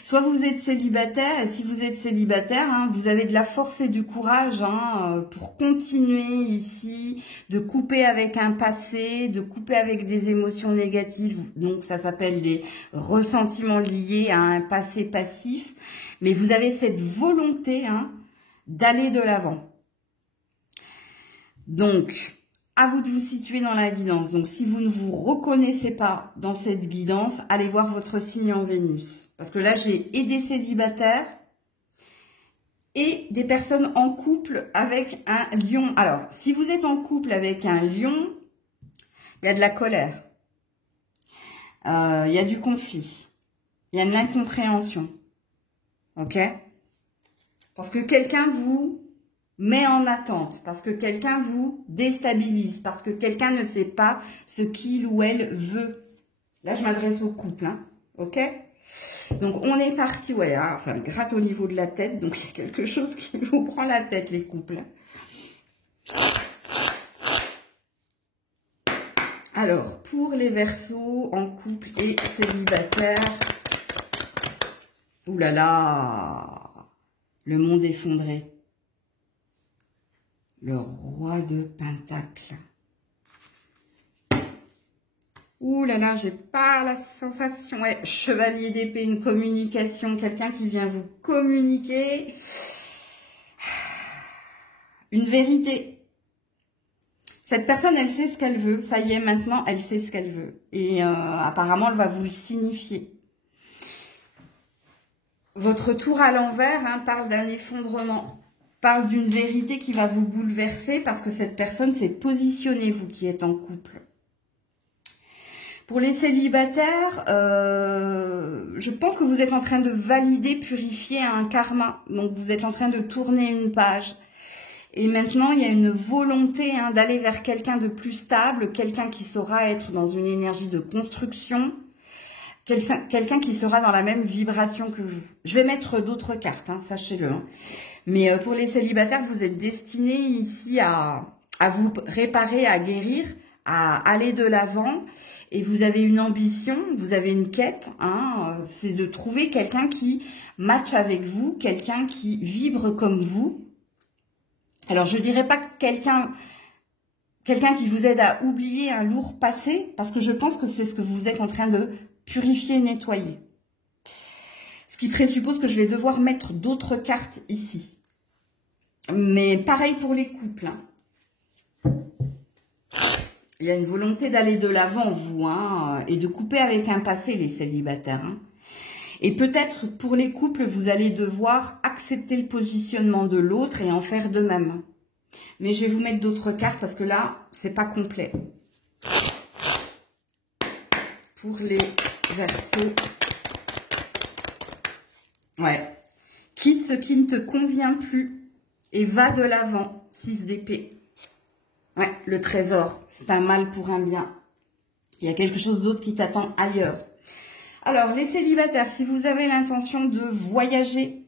Soit vous êtes célibataire, et si vous êtes célibataire, hein, vous avez de la force et du courage hein, pour continuer ici, de couper avec un passé, de couper avec des émotions négatives. Donc, ça s'appelle des ressentiments liés à un passé passif. Mais vous avez cette volonté hein, d'aller de l'avant. Donc, à vous de vous situer dans la guidance. Donc, si vous ne vous reconnaissez pas dans cette guidance, allez voir votre signe en Vénus. Parce que là, j'ai et des célibataires et des personnes en couple avec un lion. Alors, si vous êtes en couple avec un lion, il y a de la colère. Il y a du conflit. Il y a de l'incompréhension. Ok? Parce que quelqu'un vous met en attente, parce que quelqu'un vous déstabilise, parce que quelqu'un ne sait pas ce qu'il ou elle veut. Là, je m'adresse au couple, hein, ok? Donc, on est parti, ouais, hein, ça me gratte au niveau de la tête, donc il y a quelque chose qui vous prend la tête, les couples. Alors, pour les Verseaux, en couple et célibataire, ouh là là, le monde effondré. Le roi de Pentacle. Ouh là là, j'ai pas la sensation. Ouais, chevalier d'épée, une communication, quelqu'un qui vient vous communiquer. Une vérité. Cette personne, elle sait ce qu'elle veut. Ça y est, maintenant, elle sait ce qu'elle veut. Et apparemment, elle va vous le signifier. Votre tour à l'envers hein, parle d'un effondrement. Parle d'une vérité qui va vous bouleverser parce que cette personne s'est positionnée, vous qui êtes en couple. Pour les célibataires, je pense que vous êtes en train de valider, purifier un karma. Donc, vous êtes en train de tourner une page. Et maintenant, il y a une volonté hein, d'aller vers quelqu'un de plus stable, quelqu'un qui saura être dans une énergie de construction, quelqu'un qui sera dans la même vibration que vous. Je vais mettre d'autres cartes, hein, sachez-le. Hein. Mais pour les célibataires, vous êtes destinés ici à vous réparer, à guérir, à aller de l'avant. Et vous avez une ambition, vous avez une quête. Hein, c'est de trouver quelqu'un qui matche avec vous, quelqu'un qui vibre comme vous. Alors, je ne dirais pas quelqu'un qui vous aide à oublier un lourd passé, parce que je pense que c'est ce que vous êtes en train de purifier et nettoyer. Ce qui présuppose que je vais devoir mettre d'autres cartes ici. Mais pareil pour les couples. Hein. Il y a une volonté d'aller de l'avant, vous, hein, et de couper avec un passé, les célibataires. Hein. Et peut-être pour les couples, vous allez devoir accepter le positionnement de l'autre et en faire de même. Mais je vais vous mettre d'autres cartes parce que là, c'est pas complet. Pour les Verseaux. Ouais. Quitte ce qui ne te convient plus et va de l'avant. 6 d'épée. Ouais, le trésor. C'est un mal pour un bien. Il y a quelque chose d'autre qui t'attend ailleurs. Alors, les célibataires, si vous avez l'intention de voyager,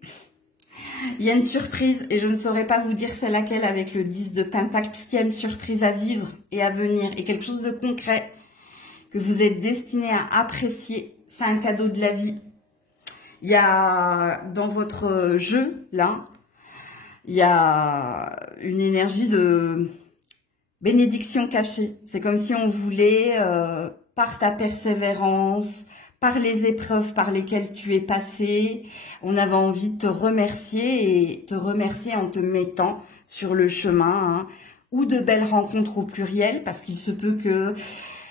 il y a une surprise et je ne saurais pas vous dire c'est laquelle avec le 10 de Pentacle, puisqu'il y a une surprise à vivre et à venir et quelque chose de concret que vous êtes destiné à apprécier. C'est un cadeau de la vie. Il y a dans votre jeu, là, il y a une énergie de bénédiction cachée. C'est comme si on voulait, par ta persévérance, par les épreuves par lesquelles tu es passé, on avait envie de te remercier et te remercier en te mettant sur le chemin, hein, ou de belles rencontres au pluriel, parce qu'il se peut que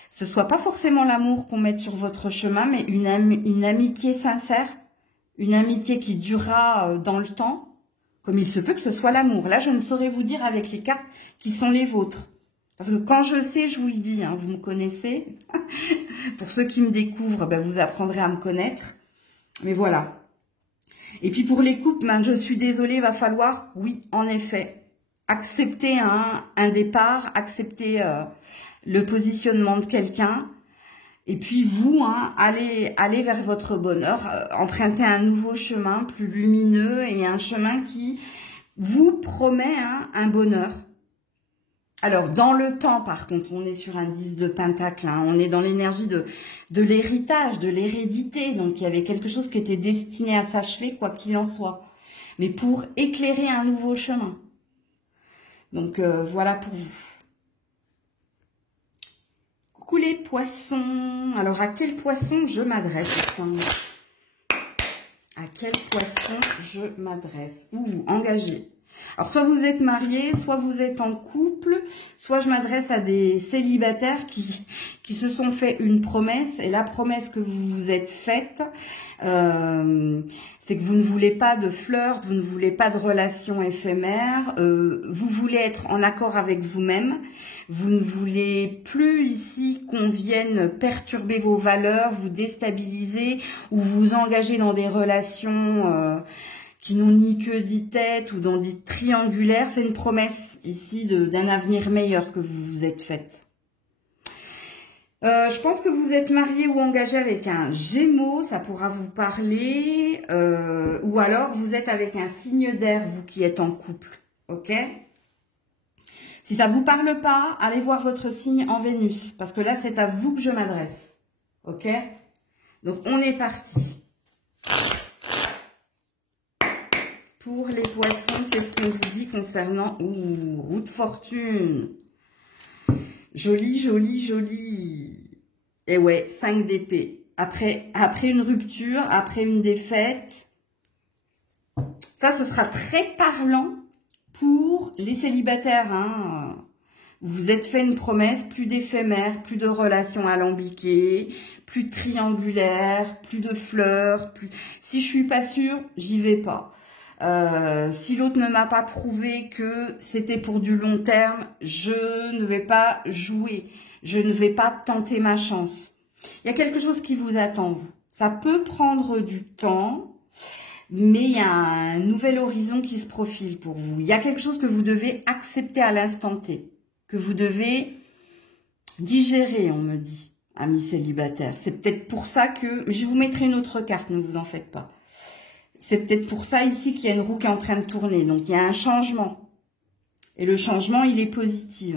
ce soit pas forcément l'amour qu'on mette sur votre chemin, mais une amitié sincère, une amitié qui durera dans le temps, comme il se peut que ce soit l'amour. Là, je ne saurais vous dire avec les cartes qui sont les vôtres. Parce que quand je sais, je vous le dis, hein, vous me connaissez. Pour ceux qui me découvrent, ben, vous apprendrez à me connaître. Mais voilà. Et puis pour les couples, ben, je suis désolée, il va falloir, oui, en effet, accepter un départ, accepter le positionnement de quelqu'un. Et puis vous, hein, allez vers votre bonheur, emprunter un nouveau chemin plus lumineux et un chemin qui vous promet hein, un bonheur. Alors, dans le temps, par contre, on est sur un 10 de pentacle. Hein, on est dans l'énergie de l'héritage, de l'hérédité. Donc, il y avait quelque chose qui était destiné à s'achever, quoi qu'il en soit. Mais pour éclairer un nouveau chemin. Donc, voilà pour vous. Coucou les poissons. Alors, à quel poisson je m'adresse? À quel poisson je m'adresse? Ouh, engagé. Alors, soit vous êtes marié, soit vous êtes en couple, soit je m'adresse à des célibataires qui se sont fait une promesse. Et la promesse que vous vous êtes faite, c'est que vous ne voulez pas de flirt, vous ne voulez pas de relations éphémères, vous voulez être en accord avec vous-même. Vous ne voulez plus ici qu'on vienne perturber vos valeurs, vous déstabiliser ou vous engager dans des relations qui n'ont ni queue ni tête ou dans des triangulaires. C'est une promesse ici d'un avenir meilleur que vous vous êtes faite. Je pense que vous êtes marié ou engagé avec un Gémeaux, ça pourra vous parler. Ou alors vous êtes avec un signe d'air, vous qui êtes en couple. Ok ? Si ça ne vous parle pas, allez voir votre signe en Vénus. Parce que là, c'est à vous que je m'adresse. Ok ? Donc, on est parti. Pour les poissons, qu'est-ce qu'on vous dit concernant... Ouh, roue de fortune. Joli, joli, joli. Et ouais, 5 d'épée. Après une rupture, après une défaite. Ça, ce sera très parlant pour les célibataires. Hein. Vous vous êtes fait une promesse, plus d'éphémère, plus de relations alambiquées, plus de triangulaires, plus de fleurs. Plus... Si je suis pas sûre, j'y vais pas. Si l'autre ne m'a pas prouvé que c'était pour du long terme, je ne vais pas jouer. Je ne vais pas tenter ma chance. Il y a quelque chose qui vous attend, vous. Ça peut prendre du temps, mais il y a un nouvel horizon qui se profile pour vous. Il y a quelque chose que vous devez accepter à l'instant T, que vous devez digérer, on me dit, amis célibataires. C'est peut-être pour ça que... Mais je vous mettrai une autre carte, ne vous en faites pas. C'est peut-être pour ça ici qu'il y a une roue qui est en train de tourner. Donc, il y a un changement. Et le changement, il est positif.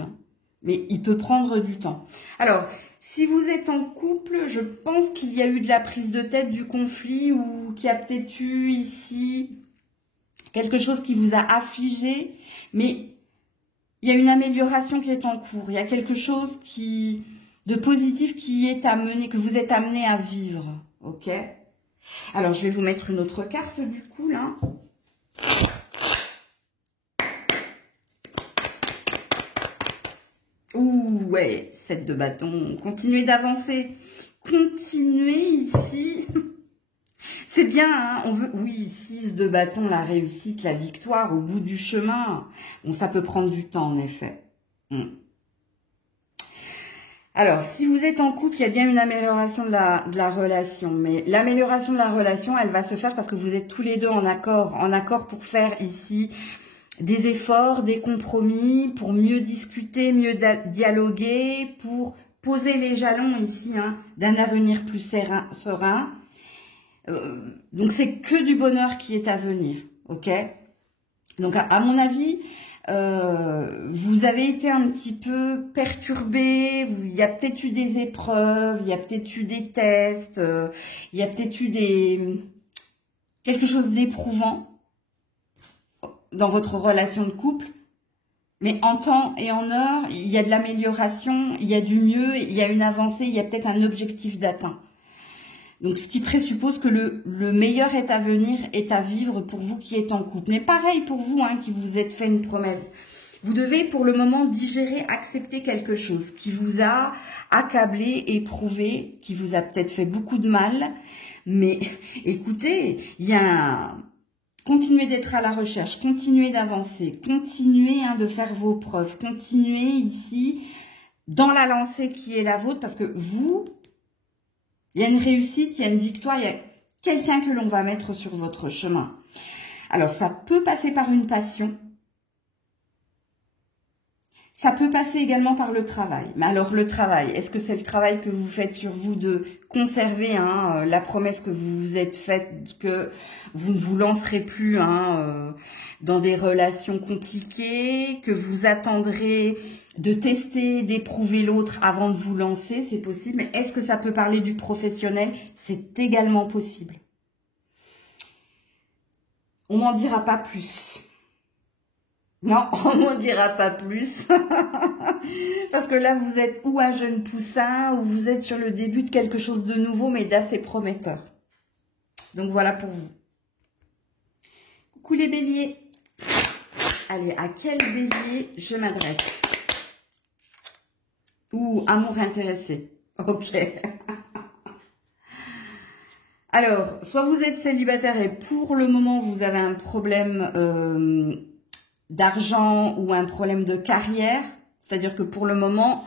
Mais il peut prendre du temps. Alors, si vous êtes en couple, je pense qu'il y a eu de la prise de tête, du conflit, ou qu'il y a peut-être eu ici quelque chose qui vous a affligé. Mais il y a une amélioration qui est en cours. Il y a quelque chose de positif qui est amené, que vous êtes amené à vivre. Ok ? Alors, je vais vous mettre une autre carte, du coup, là. Ouh, ouais, 7 de bâton. Continuez d'avancer. Continuez ici. C'est bien, hein, on veut... Oui, 6 de bâton, la réussite, la victoire, au bout du chemin. Bon, ça peut prendre du temps, en effet. Alors, si vous êtes en couple, il y a bien une amélioration de la relation. Mais l'amélioration de la relation, elle va se faire parce que vous êtes tous les deux en accord pour faire ici des efforts, des compromis, pour mieux discuter, mieux dialoguer, pour poser les jalons ici d'un avenir plus serein. Donc, c'est que du bonheur qui est à venir, ok ? Donc, à mon avis... vous avez été un petit peu perturbé, il y a peut-être eu des épreuves, il y a peut-être eu des tests, il y a peut-être eu quelque chose d'éprouvant dans votre relation de couple, mais en temps et en heure, il y a de l'amélioration, il y a du mieux, il y a une avancée, il y a peut-être un objectif d'atteint. Donc, ce qui présuppose que le meilleur est à venir, est à vivre pour vous qui êtes en couple. Mais pareil pour vous, qui vous êtes fait une promesse. Vous devez, pour le moment, digérer, accepter quelque chose qui vous a accablé, éprouvé, qui vous a peut-être fait beaucoup de mal. Mais écoutez, continuez d'être à la recherche, continuez d'avancer, continuez de faire vos preuves, continuez ici dans la lancée qui est la vôtre parce que vous... Il y a une réussite, il y a une victoire, il y a quelqu'un que l'on va mettre sur votre chemin. Alors, ça peut passer par une passion. Ça peut passer également par le travail. Mais alors, le travail, est-ce que c'est le travail que vous faites sur vous de conserver la promesse que vous vous êtes faite, que vous ne vous lancerez plus dans des relations compliquées, que vous attendrez de tester, d'éprouver l'autre avant de vous lancer, c'est possible. Mais est-ce que ça peut parler du professionnel? C'est également possible. On m'en dira pas plus. Non, on m'en dira pas plus. Parce que là, vous êtes ou un jeune poussin, ou vous êtes sur le début de quelque chose de nouveau, mais d'assez prometteur. Donc voilà pour vous. Coucou les béliers. Allez, à quel bélier je m'adresse? Ou amour intéressé. Ok. Alors, soit vous êtes célibataire et pour le moment, vous avez un problème d'argent ou un problème de carrière. C'est-à-dire que pour le moment,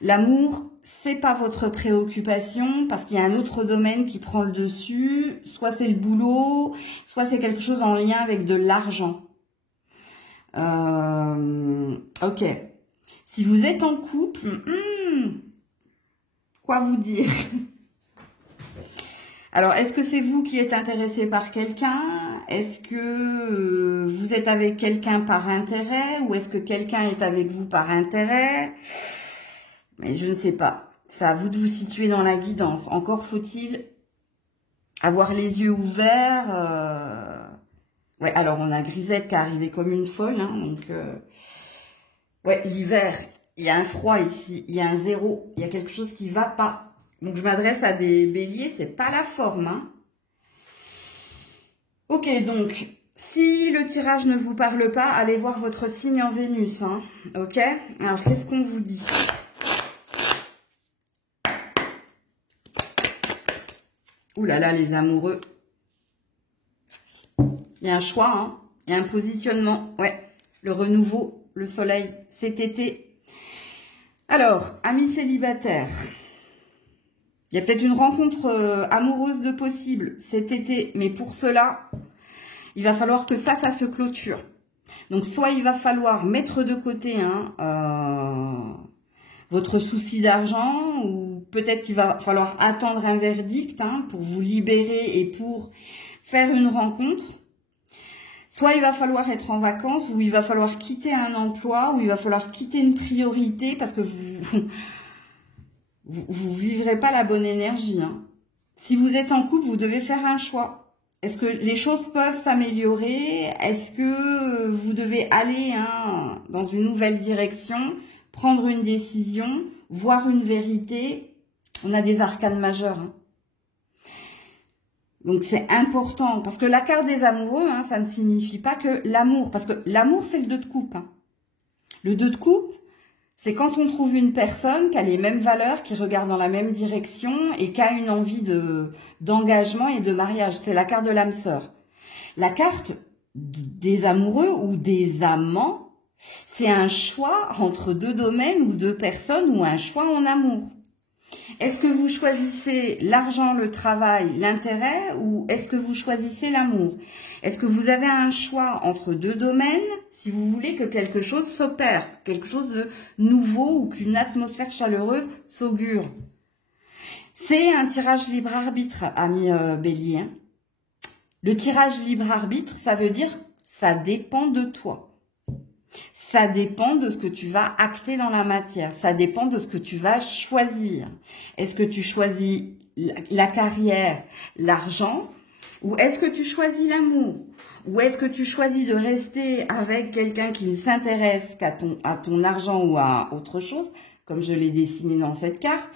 l'amour, c'est pas votre préoccupation parce qu'il y a un autre domaine qui prend le dessus. Soit c'est le boulot, soit c'est quelque chose en lien avec de l'argent. Ok. Si vous êtes en couple, quoi vous dire? Alors, est-ce que c'est vous qui êtes intéressé par quelqu'un? Est-ce que vous êtes avec quelqu'un par intérêt? Ou est-ce que quelqu'un est avec vous par intérêt? Mais je ne sais pas. C'est à vous de vous situer dans la guidance. Encore faut-il avoir les yeux ouverts. Ouais, alors on a Grisette qui est arrivée comme une folle. Hein, donc, ouais, l'hiver, il y a un froid ici. Il y a un 0. Il y a quelque chose qui ne va pas. Donc, je m'adresse à des béliers, c'est pas la forme. Hein. Ok, donc, si le tirage ne vous parle pas, allez voir votre signe en Vénus. Hein. Ok? Alors, qu'est-ce qu'on vous dit? Ouh là là, les amoureux. Il y a un choix, hein. Il y a un positionnement. Ouais, le renouveau, le soleil, cet été. Alors, amis célibataires. Il y a peut-être une rencontre amoureuse de possible cet été, mais pour cela, il va falloir que ça se clôture. Donc, soit il va falloir mettre de côté votre souci d'argent, ou peut-être qu'il va falloir attendre un verdict pour vous libérer et pour faire une rencontre. Soit il va falloir être en vacances, ou il va falloir quitter un emploi, ou il va falloir quitter une priorité, parce que vous vivrez pas la bonne énergie. Hein. Si vous êtes en couple, vous devez faire un choix. Est-ce que les choses peuvent s'améliorer? Est-ce que vous devez aller dans une nouvelle direction, prendre une décision, voir une vérité? On a des arcanes majeures. Hein. Donc c'est important, parce que la carte des amoureux, ça ne signifie pas que l'amour, parce que l'amour c'est le 2 de coupe. Hein. Le 2 de coupe, c'est quand on trouve une personne qui a les mêmes valeurs, qui regarde dans la même direction et qui a une envie d'engagement et de mariage. C'est la carte de l'âme sœur. La carte des amoureux ou des amants, c'est un choix entre 2 domaines ou 2 personnes ou un choix en amour. Est-ce que vous choisissez l'argent, le travail, l'intérêt ou est-ce que vous choisissez l'amour? Est-ce que vous avez un choix entre 2 domaines si vous voulez que quelque chose s'opère, quelque chose de nouveau ou qu'une atmosphère chaleureuse s'augure? C'est un tirage libre-arbitre, amis bélier. Hein. Le tirage libre-arbitre, ça veut dire ça dépend de toi. Ça dépend de ce que tu vas acter dans la matière. Ça dépend de ce que tu vas choisir. Est-ce que tu choisis la carrière, l'argent? Ou est-ce que tu choisis l'amour? Ou est-ce que tu choisis de rester avec quelqu'un qui ne s'intéresse qu'à ton argent ou à autre chose, comme je l'ai dessiné dans cette carte?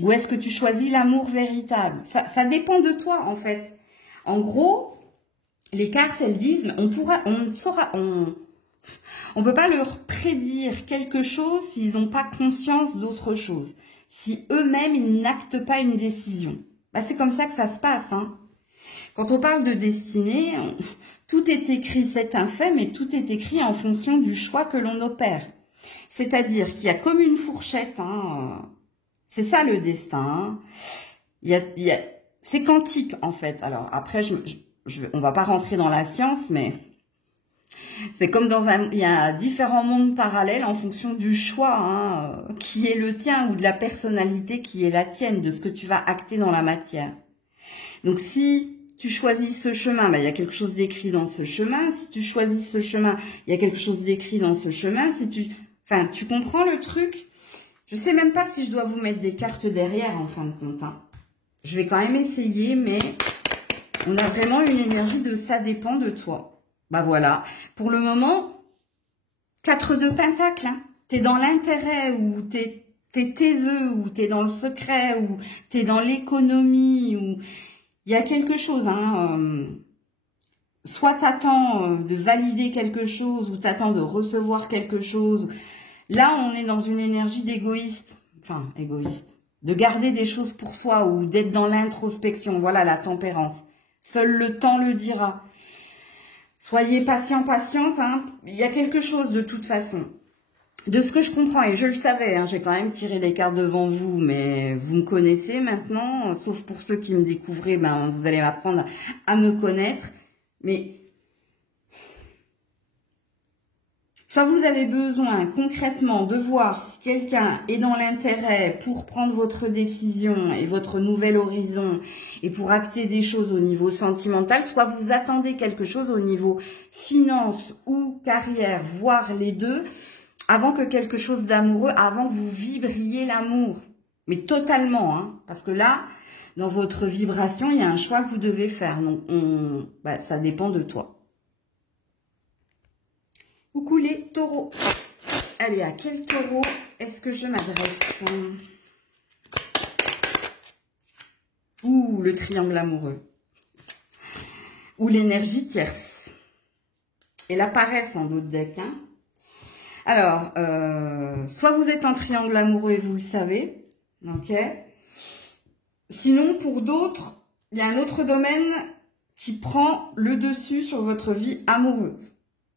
Ou est-ce que tu choisis l'amour véritable? Ça dépend de toi, en fait. En gros, les cartes, elles disent, on ne peut pas leur prédire quelque chose s'ils n'ont pas conscience d'autre chose. Si eux-mêmes, ils n'actent pas une décision. Bah, c'est comme ça que ça se passe. Hein. Quand on parle de destinée, tout est écrit, c'est un fait, mais tout est écrit en fonction du choix que l'on opère. C'est-à-dire qu'il y a comme une fourchette. Hein, c'est ça le destin. Hein. C'est quantique, en fait. Alors, après, on va pas rentrer dans la science, mais... C'est comme il y a différents mondes parallèles en fonction du choix qui est le tien ou de la personnalité qui est la tienne, de ce que tu vas acter dans la matière. Donc si tu choisis ce chemin, ben, il y a quelque chose d'écrit dans ce chemin. Si tu choisis ce chemin, il y a quelque chose d'écrit dans ce chemin. Si tu... Enfin, tu comprends le truc? Je sais même pas si je dois vous mettre des cartes derrière, en fin de compte. Hein. Je vais quand même essayer, mais on a vraiment une énergie de ça dépend de toi. Bah voilà. Pour le moment, 4 de pentacles. Hein. T'es dans l'intérêt ou t'es taiseux ou t'es dans le secret ou t'es dans l'économie ou il y a quelque chose. Hein, soit t'attends de valider quelque chose ou t'attends de recevoir quelque chose. Là, on est dans une énergie d'égoïste. Enfin, égoïste. De garder des choses pour soi ou d'être dans l'introspection. Voilà la tempérance. Seul le temps le dira. Soyez patient, patiente. Hein. Il y a quelque chose de toute façon. De ce que je comprends, et je le savais, hein, j'ai quand même tiré les cartes devant vous, mais vous me connaissez maintenant, sauf pour ceux qui me découvraient, ben, vous allez m'apprendre à me connaître. Mais soit vous avez besoin concrètement de voir si quelqu'un est dans l'intérêt pour prendre votre décision et votre nouvel horizon et pour acter des choses au niveau sentimental, soit vous attendez quelque chose au niveau finance ou carrière, voire les deux, avant que quelque chose d'amoureux, avant que vous vibriez l'amour. Mais totalement, hein, parce que là, dans votre vibration, il y a un choix que vous devez faire. Donc, ça dépend de toi. Coucou les taureaux. Allez, à quel taureau est-ce que je m'adresse? Ouh, le triangle amoureux. Ou l'énergie tierce. Et la paresse en d'autres decks, hein. Alors, soit vous êtes en triangle amoureux et vous le savez, ok. Sinon, pour d'autres, il y a un autre domaine qui prend le dessus sur votre vie amoureuse.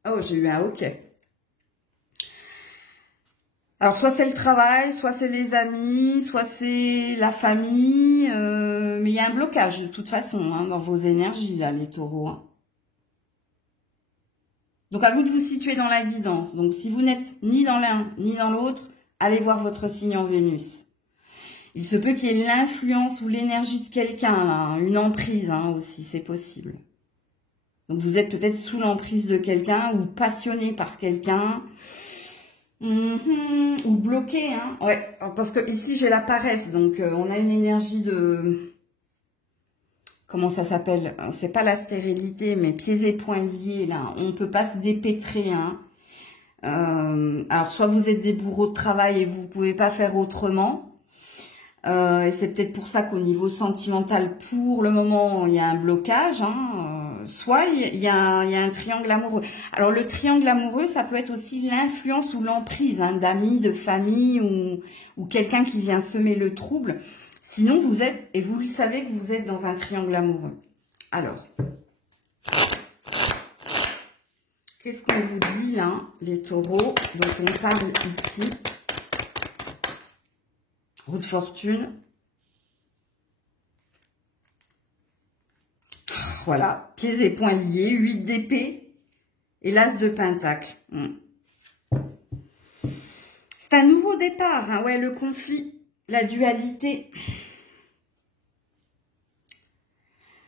Oh, j'ai eu un ok. Alors, soit c'est le travail, soit c'est les amis, soit c'est la famille, mais il y a un blocage de toute façon hein, dans vos énergies, là, les taureaux. Hein. Donc, à vous de vous situer dans la guidance. Donc, si vous n'êtes ni dans l'un ni dans l'autre, allez voir votre signe en Vénus. Il se peut qu'il y ait l'influence ou l'énergie de quelqu'un, là, une emprise hein, aussi, c'est possible. Donc, vous êtes peut-être sous l'emprise de quelqu'un ou passionné par quelqu'un ou bloqué. Hein. Ouais, parce que ici, j'ai la paresse. Donc, on a une énergie de... Comment ça s'appelle? C'est pas la stérilité, mais pieds et poings liés, là. On ne peut pas se dépêtrer, hein. Alors, soit vous êtes des bourreaux de travail et vous ne pouvez pas faire autrement. Et c'est peut-être pour ça qu'au niveau sentimental, pour le moment, il y a un blocage, hein. Soit il y a un triangle amoureux. Alors, le triangle amoureux, ça peut être aussi l'influence ou l'emprise hein, d'amis, de famille ou quelqu'un qui vient semer le trouble. Sinon, vous êtes, et vous le savez que vous êtes dans un triangle amoureux. Alors, qu'est-ce qu'on vous dit là, les taureaux, dont on parle ici? Roue de fortune. Voilà, pieds et poings liés, 8 d'épée et l'as de pentacle. C'est un nouveau départ, hein, ouais, le conflit. La dualité.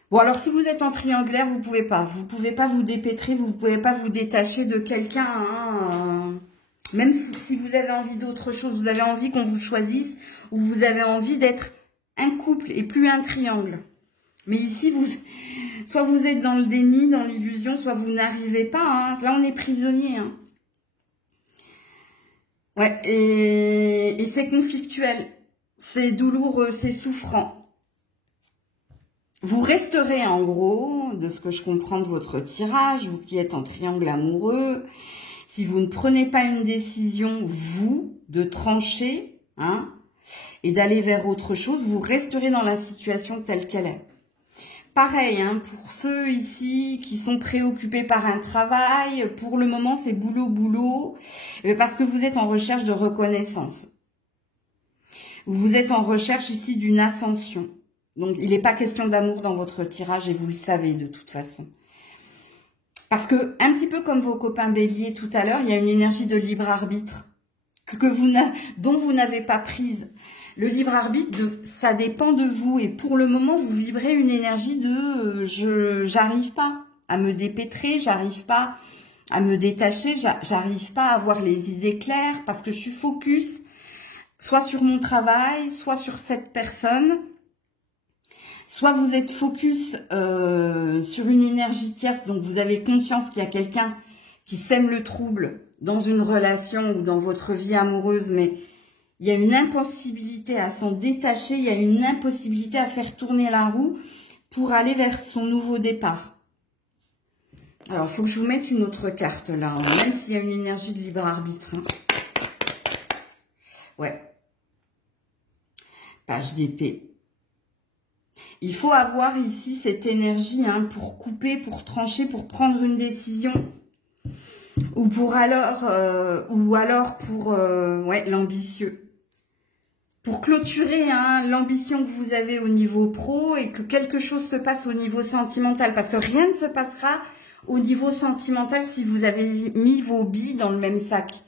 Bon, alors si vous êtes en triangulaire, vous pouvez pas. Vous pouvez pas vous dépêtrer, vous pouvez pas vous détacher de quelqu'un. Hein, même si vous avez envie d'autre chose, vous avez envie qu'on vous choisisse ou vous avez envie d'être un couple et plus un triangle. Mais ici, soit vous êtes dans le déni, dans l'illusion, soit vous n'arrivez pas. Hein. Là, on est prisonnier. Hein. Ouais, et c'est conflictuel. C'est douloureux, c'est souffrant. Vous resterez en gros, de ce que je comprends de votre tirage, vous qui êtes en triangle amoureux, si vous ne prenez pas une décision, vous, de trancher, hein, et d'aller vers autre chose, vous resterez dans la situation telle qu'elle est. Pareil, hein, pour ceux ici qui sont préoccupés par un travail, pour le moment c'est boulot, boulot, parce que vous êtes en recherche de reconnaissance. Vous êtes en recherche ici d'une ascension. Donc, il n'est pas question d'amour dans votre tirage et vous le savez de toute façon. Parce que, un petit peu comme vos copains béliers tout à l'heure, il y a une énergie de libre arbitre dont vous n'avez pas prise. Le libre arbitre, ça dépend de vous. Et pour le moment, vous vibrez une énergie de j'arrive pas à me dépêtrer, j'arrive pas à me détacher, j'arrive pas à avoir les idées claires parce que je suis focus soit sur mon travail, soit sur cette personne. Soit vous êtes focus sur une énergie tierce, donc vous avez conscience qu'il y a quelqu'un qui sème le trouble dans une relation ou dans votre vie amoureuse, mais il y a une impossibilité à s'en détacher, il y a une impossibilité à faire tourner la roue pour aller vers son nouveau départ. Alors, il faut que je vous mette une autre carte là, hein, même s'il y a une énergie de libre arbitre. Hein. Ouais. Page d'épée. Il faut avoir ici cette énergie hein, pour couper, pour trancher, pour prendre une décision. Ou alors pour ouais, l'ambitieux. Pour clôturer hein, l'ambition que vous avez au niveau pro et que quelque chose se passe au niveau sentimental. Parce que rien ne se passera au niveau sentimental si vous avez mis vos billes dans le même sac.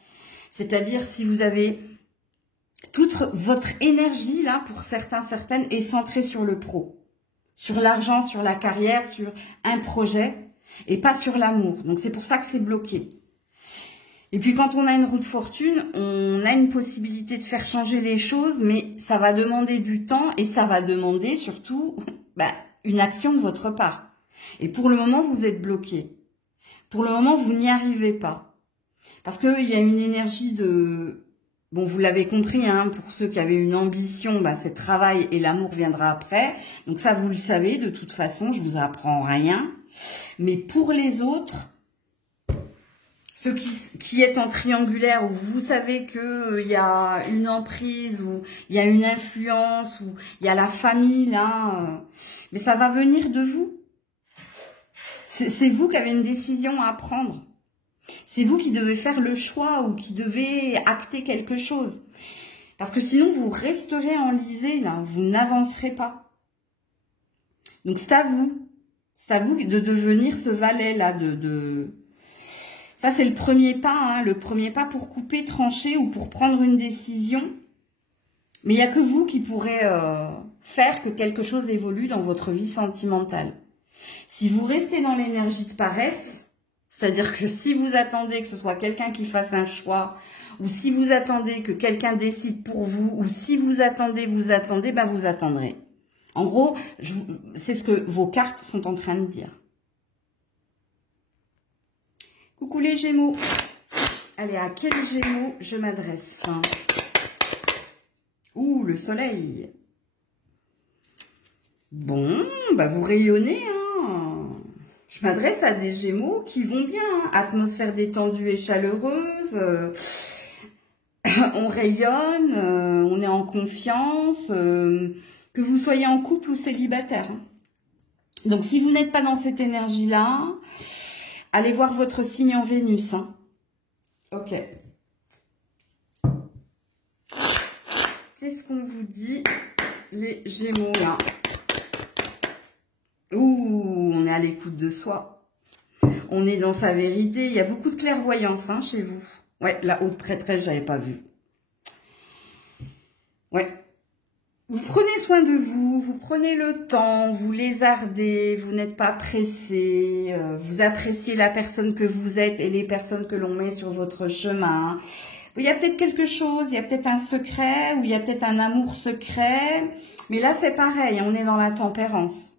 C'est-à-dire si vous avez toute votre énergie, là, pour certains, certaines, est centrée sur le pro. Sur l'argent, sur la carrière, sur un projet et pas sur l'amour. Donc c'est pour ça que c'est bloqué. Et puis quand on a une roue de fortune, on a une possibilité de faire changer les choses, mais ça va demander du temps et ça va demander surtout une action de votre part. Et pour le moment, vous êtes bloqué. Pour le moment, vous n'y arrivez pas. Parce qu'il y a une énergie de... Bon, vous l'avez compris, hein, pour ceux qui avaient une ambition, c'est le travail et l'amour viendra après. Donc ça, vous le savez, de toute façon, je vous apprends rien. Mais pour les autres, ceux qui est en triangulaire, où vous savez qu'il y a une emprise, où il y a une influence, où il y a la famille, là, mais ça va venir de vous. C'est vous qui avez une décision à prendre. C'est vous qui devez faire le choix ou qui devez acter quelque chose. Parce que sinon, vous resterez enlisé, là. Vous n'avancerez pas. Donc, c'est à vous. C'est à vous de devenir ce valet, là. Ça, c'est le premier pas. Hein, le premier pas pour couper, trancher ou pour prendre une décision. Mais il n'y a que vous qui pourrez faire que quelque chose évolue dans votre vie sentimentale. Si vous restez dans l'énergie de paresse, c'est-à-dire que si vous attendez que ce soit quelqu'un qui fasse un choix, ou si vous attendez que quelqu'un décide pour vous, ou si vous attendez, vous attendrez. En gros, c'est ce que vos cartes sont en train de dire. Coucou les Gémeaux. Allez, à quel Gémeaux je m'adresse? Ouh, le soleil. Bon, vous rayonnez, hein. Je m'adresse à des Gémeaux qui vont bien. Hein. Atmosphère détendue et chaleureuse. On rayonne, on est en confiance. Que vous soyez en couple ou célibataire. Hein. Donc, si vous n'êtes pas dans cette énergie-là, allez voir votre signe en Vénus. Hein. Ok. Qu'est-ce qu'on vous dit, les Gémeaux, là? Ouh, on est à l'écoute de soi. On est dans sa vérité. Il y a beaucoup de clairvoyance hein, chez vous. Ouais, la haute prêtresse, j'avais pas vu. Ouais. Vous prenez soin de vous, vous prenez le temps, vous lézardez, vous n'êtes pas pressé, vous appréciez la personne que vous êtes et les personnes que l'on met sur votre chemin. Il y a peut-être quelque chose, il y a peut-être un secret, ou il y a peut-être un amour secret. Mais là, c'est pareil, on est dans la tempérance.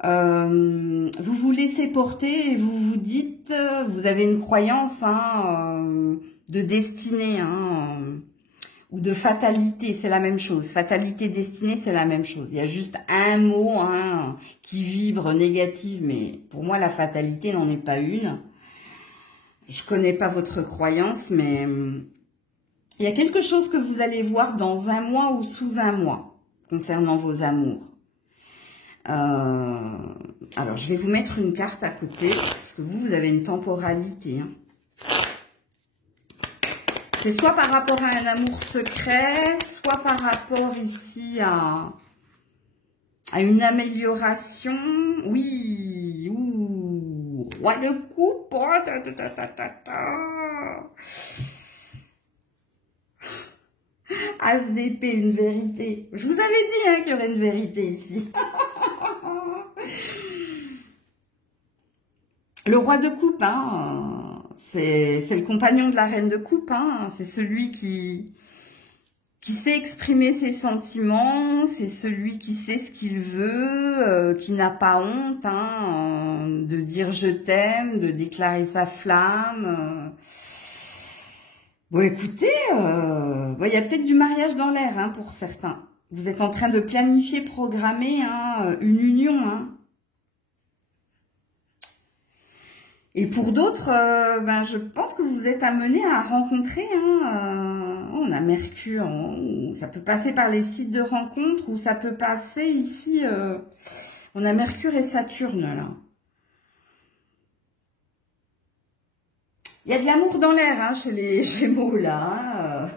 Vous vous laissez porter et vous vous dites, vous avez une croyance de destinée ou de fatalité, c'est la même chose. Fatalité, destinée, c'est la même chose. Il y a juste un mot qui vibre négatif, mais pour moi la fatalité n'en est pas une. Je connais pas votre croyance, mais il y a quelque chose que vous allez voir dans un mois ou sous un mois concernant vos amours. Alors, je vais vous mettre une carte à côté, parce que vous avez une temporalité. Hein. C'est soit par rapport à un amour secret, soit par rapport ici à une amélioration. Oui, ouh, roi de coupe. As d'épée, une vérité. Je vous avais dit hein, qu'il y aurait une vérité ici. Le roi de coupe, hein, c'est le compagnon de la reine de coupe. Hein, c'est celui qui sait exprimer ses sentiments, c'est celui qui sait ce qu'il veut, qui n'a pas honte hein, de dire je t'aime, de déclarer sa flamme. Bon, écoutez, il y a peut-être du mariage dans l'air hein, pour certains. Vous êtes en train de planifier, programmer hein, une union. Hein. Et pour d'autres, je pense que vous êtes amenés à rencontrer. Hein, on a Mercure, ça peut passer par les sites de rencontres ou ça peut passer ici. On a Mercure et Saturne là. Il y a de l'amour dans l'air hein, chez les Gémeaux là. Hein.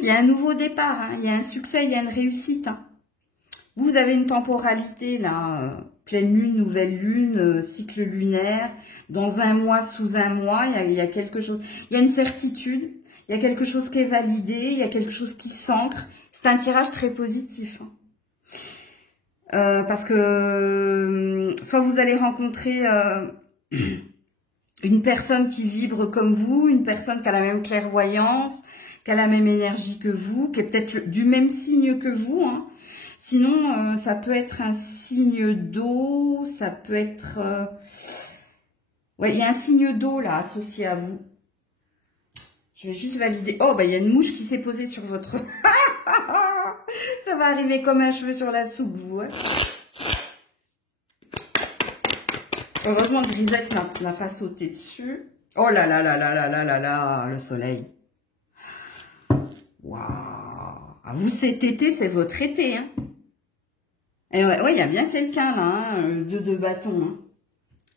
Il y a un nouveau départ, hein, il y a un succès, il y a une réussite. Hein. Vous avez une temporalité là, pleine lune, nouvelle lune, cycle lunaire. Dans un mois, sous un mois, il y a quelque chose. Il y a une certitude, il y a quelque chose qui est validé, il y a quelque chose qui s'ancre. C'est un tirage très positif. Hein. Parce que soit vous allez rencontrer une personne qui vibre comme vous, une personne qui a la même clairvoyance, qui a la même énergie que vous, qui est peut-être du même signe que vous. Hein. Sinon, ça peut être un signe d'eau, ça peut être... Ouais, il y a un signe d'eau là associé à vous. Je vais juste valider. Oh, il y a une mouche qui s'est posée sur votre... Ça va arriver comme un cheveu sur la soupe, vous. Hein. Heureusement que Grisette n'a pas sauté dessus. Oh là là là là là là là là, le soleil. Waouh. Vous, cet été, c'est votre été. Hein. Et ouais, il y a bien quelqu'un là, hein, de deux bâtons. Hein.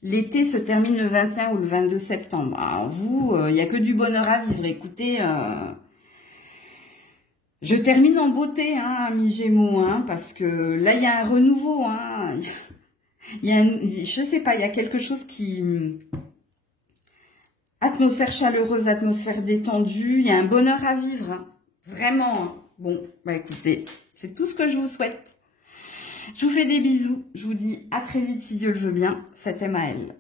L'été se termine le 21 ou le 22 septembre. Alors vous, il n'y a que du bonheur à vivre. Écoutez, je termine en beauté, hein, amis Gémeaux, hein, parce que là, il y a un renouveau. Hein. Je sais pas, il y a quelque chose qui... Atmosphère chaleureuse, atmosphère détendue. Il y a un bonheur à vivre. Hein. Vraiment. Hein. Bon, écoutez, c'est tout ce que je vous souhaite. Je vous fais des bisous. Je vous dis à très vite si Dieu le veut bien. C'était Maëlle.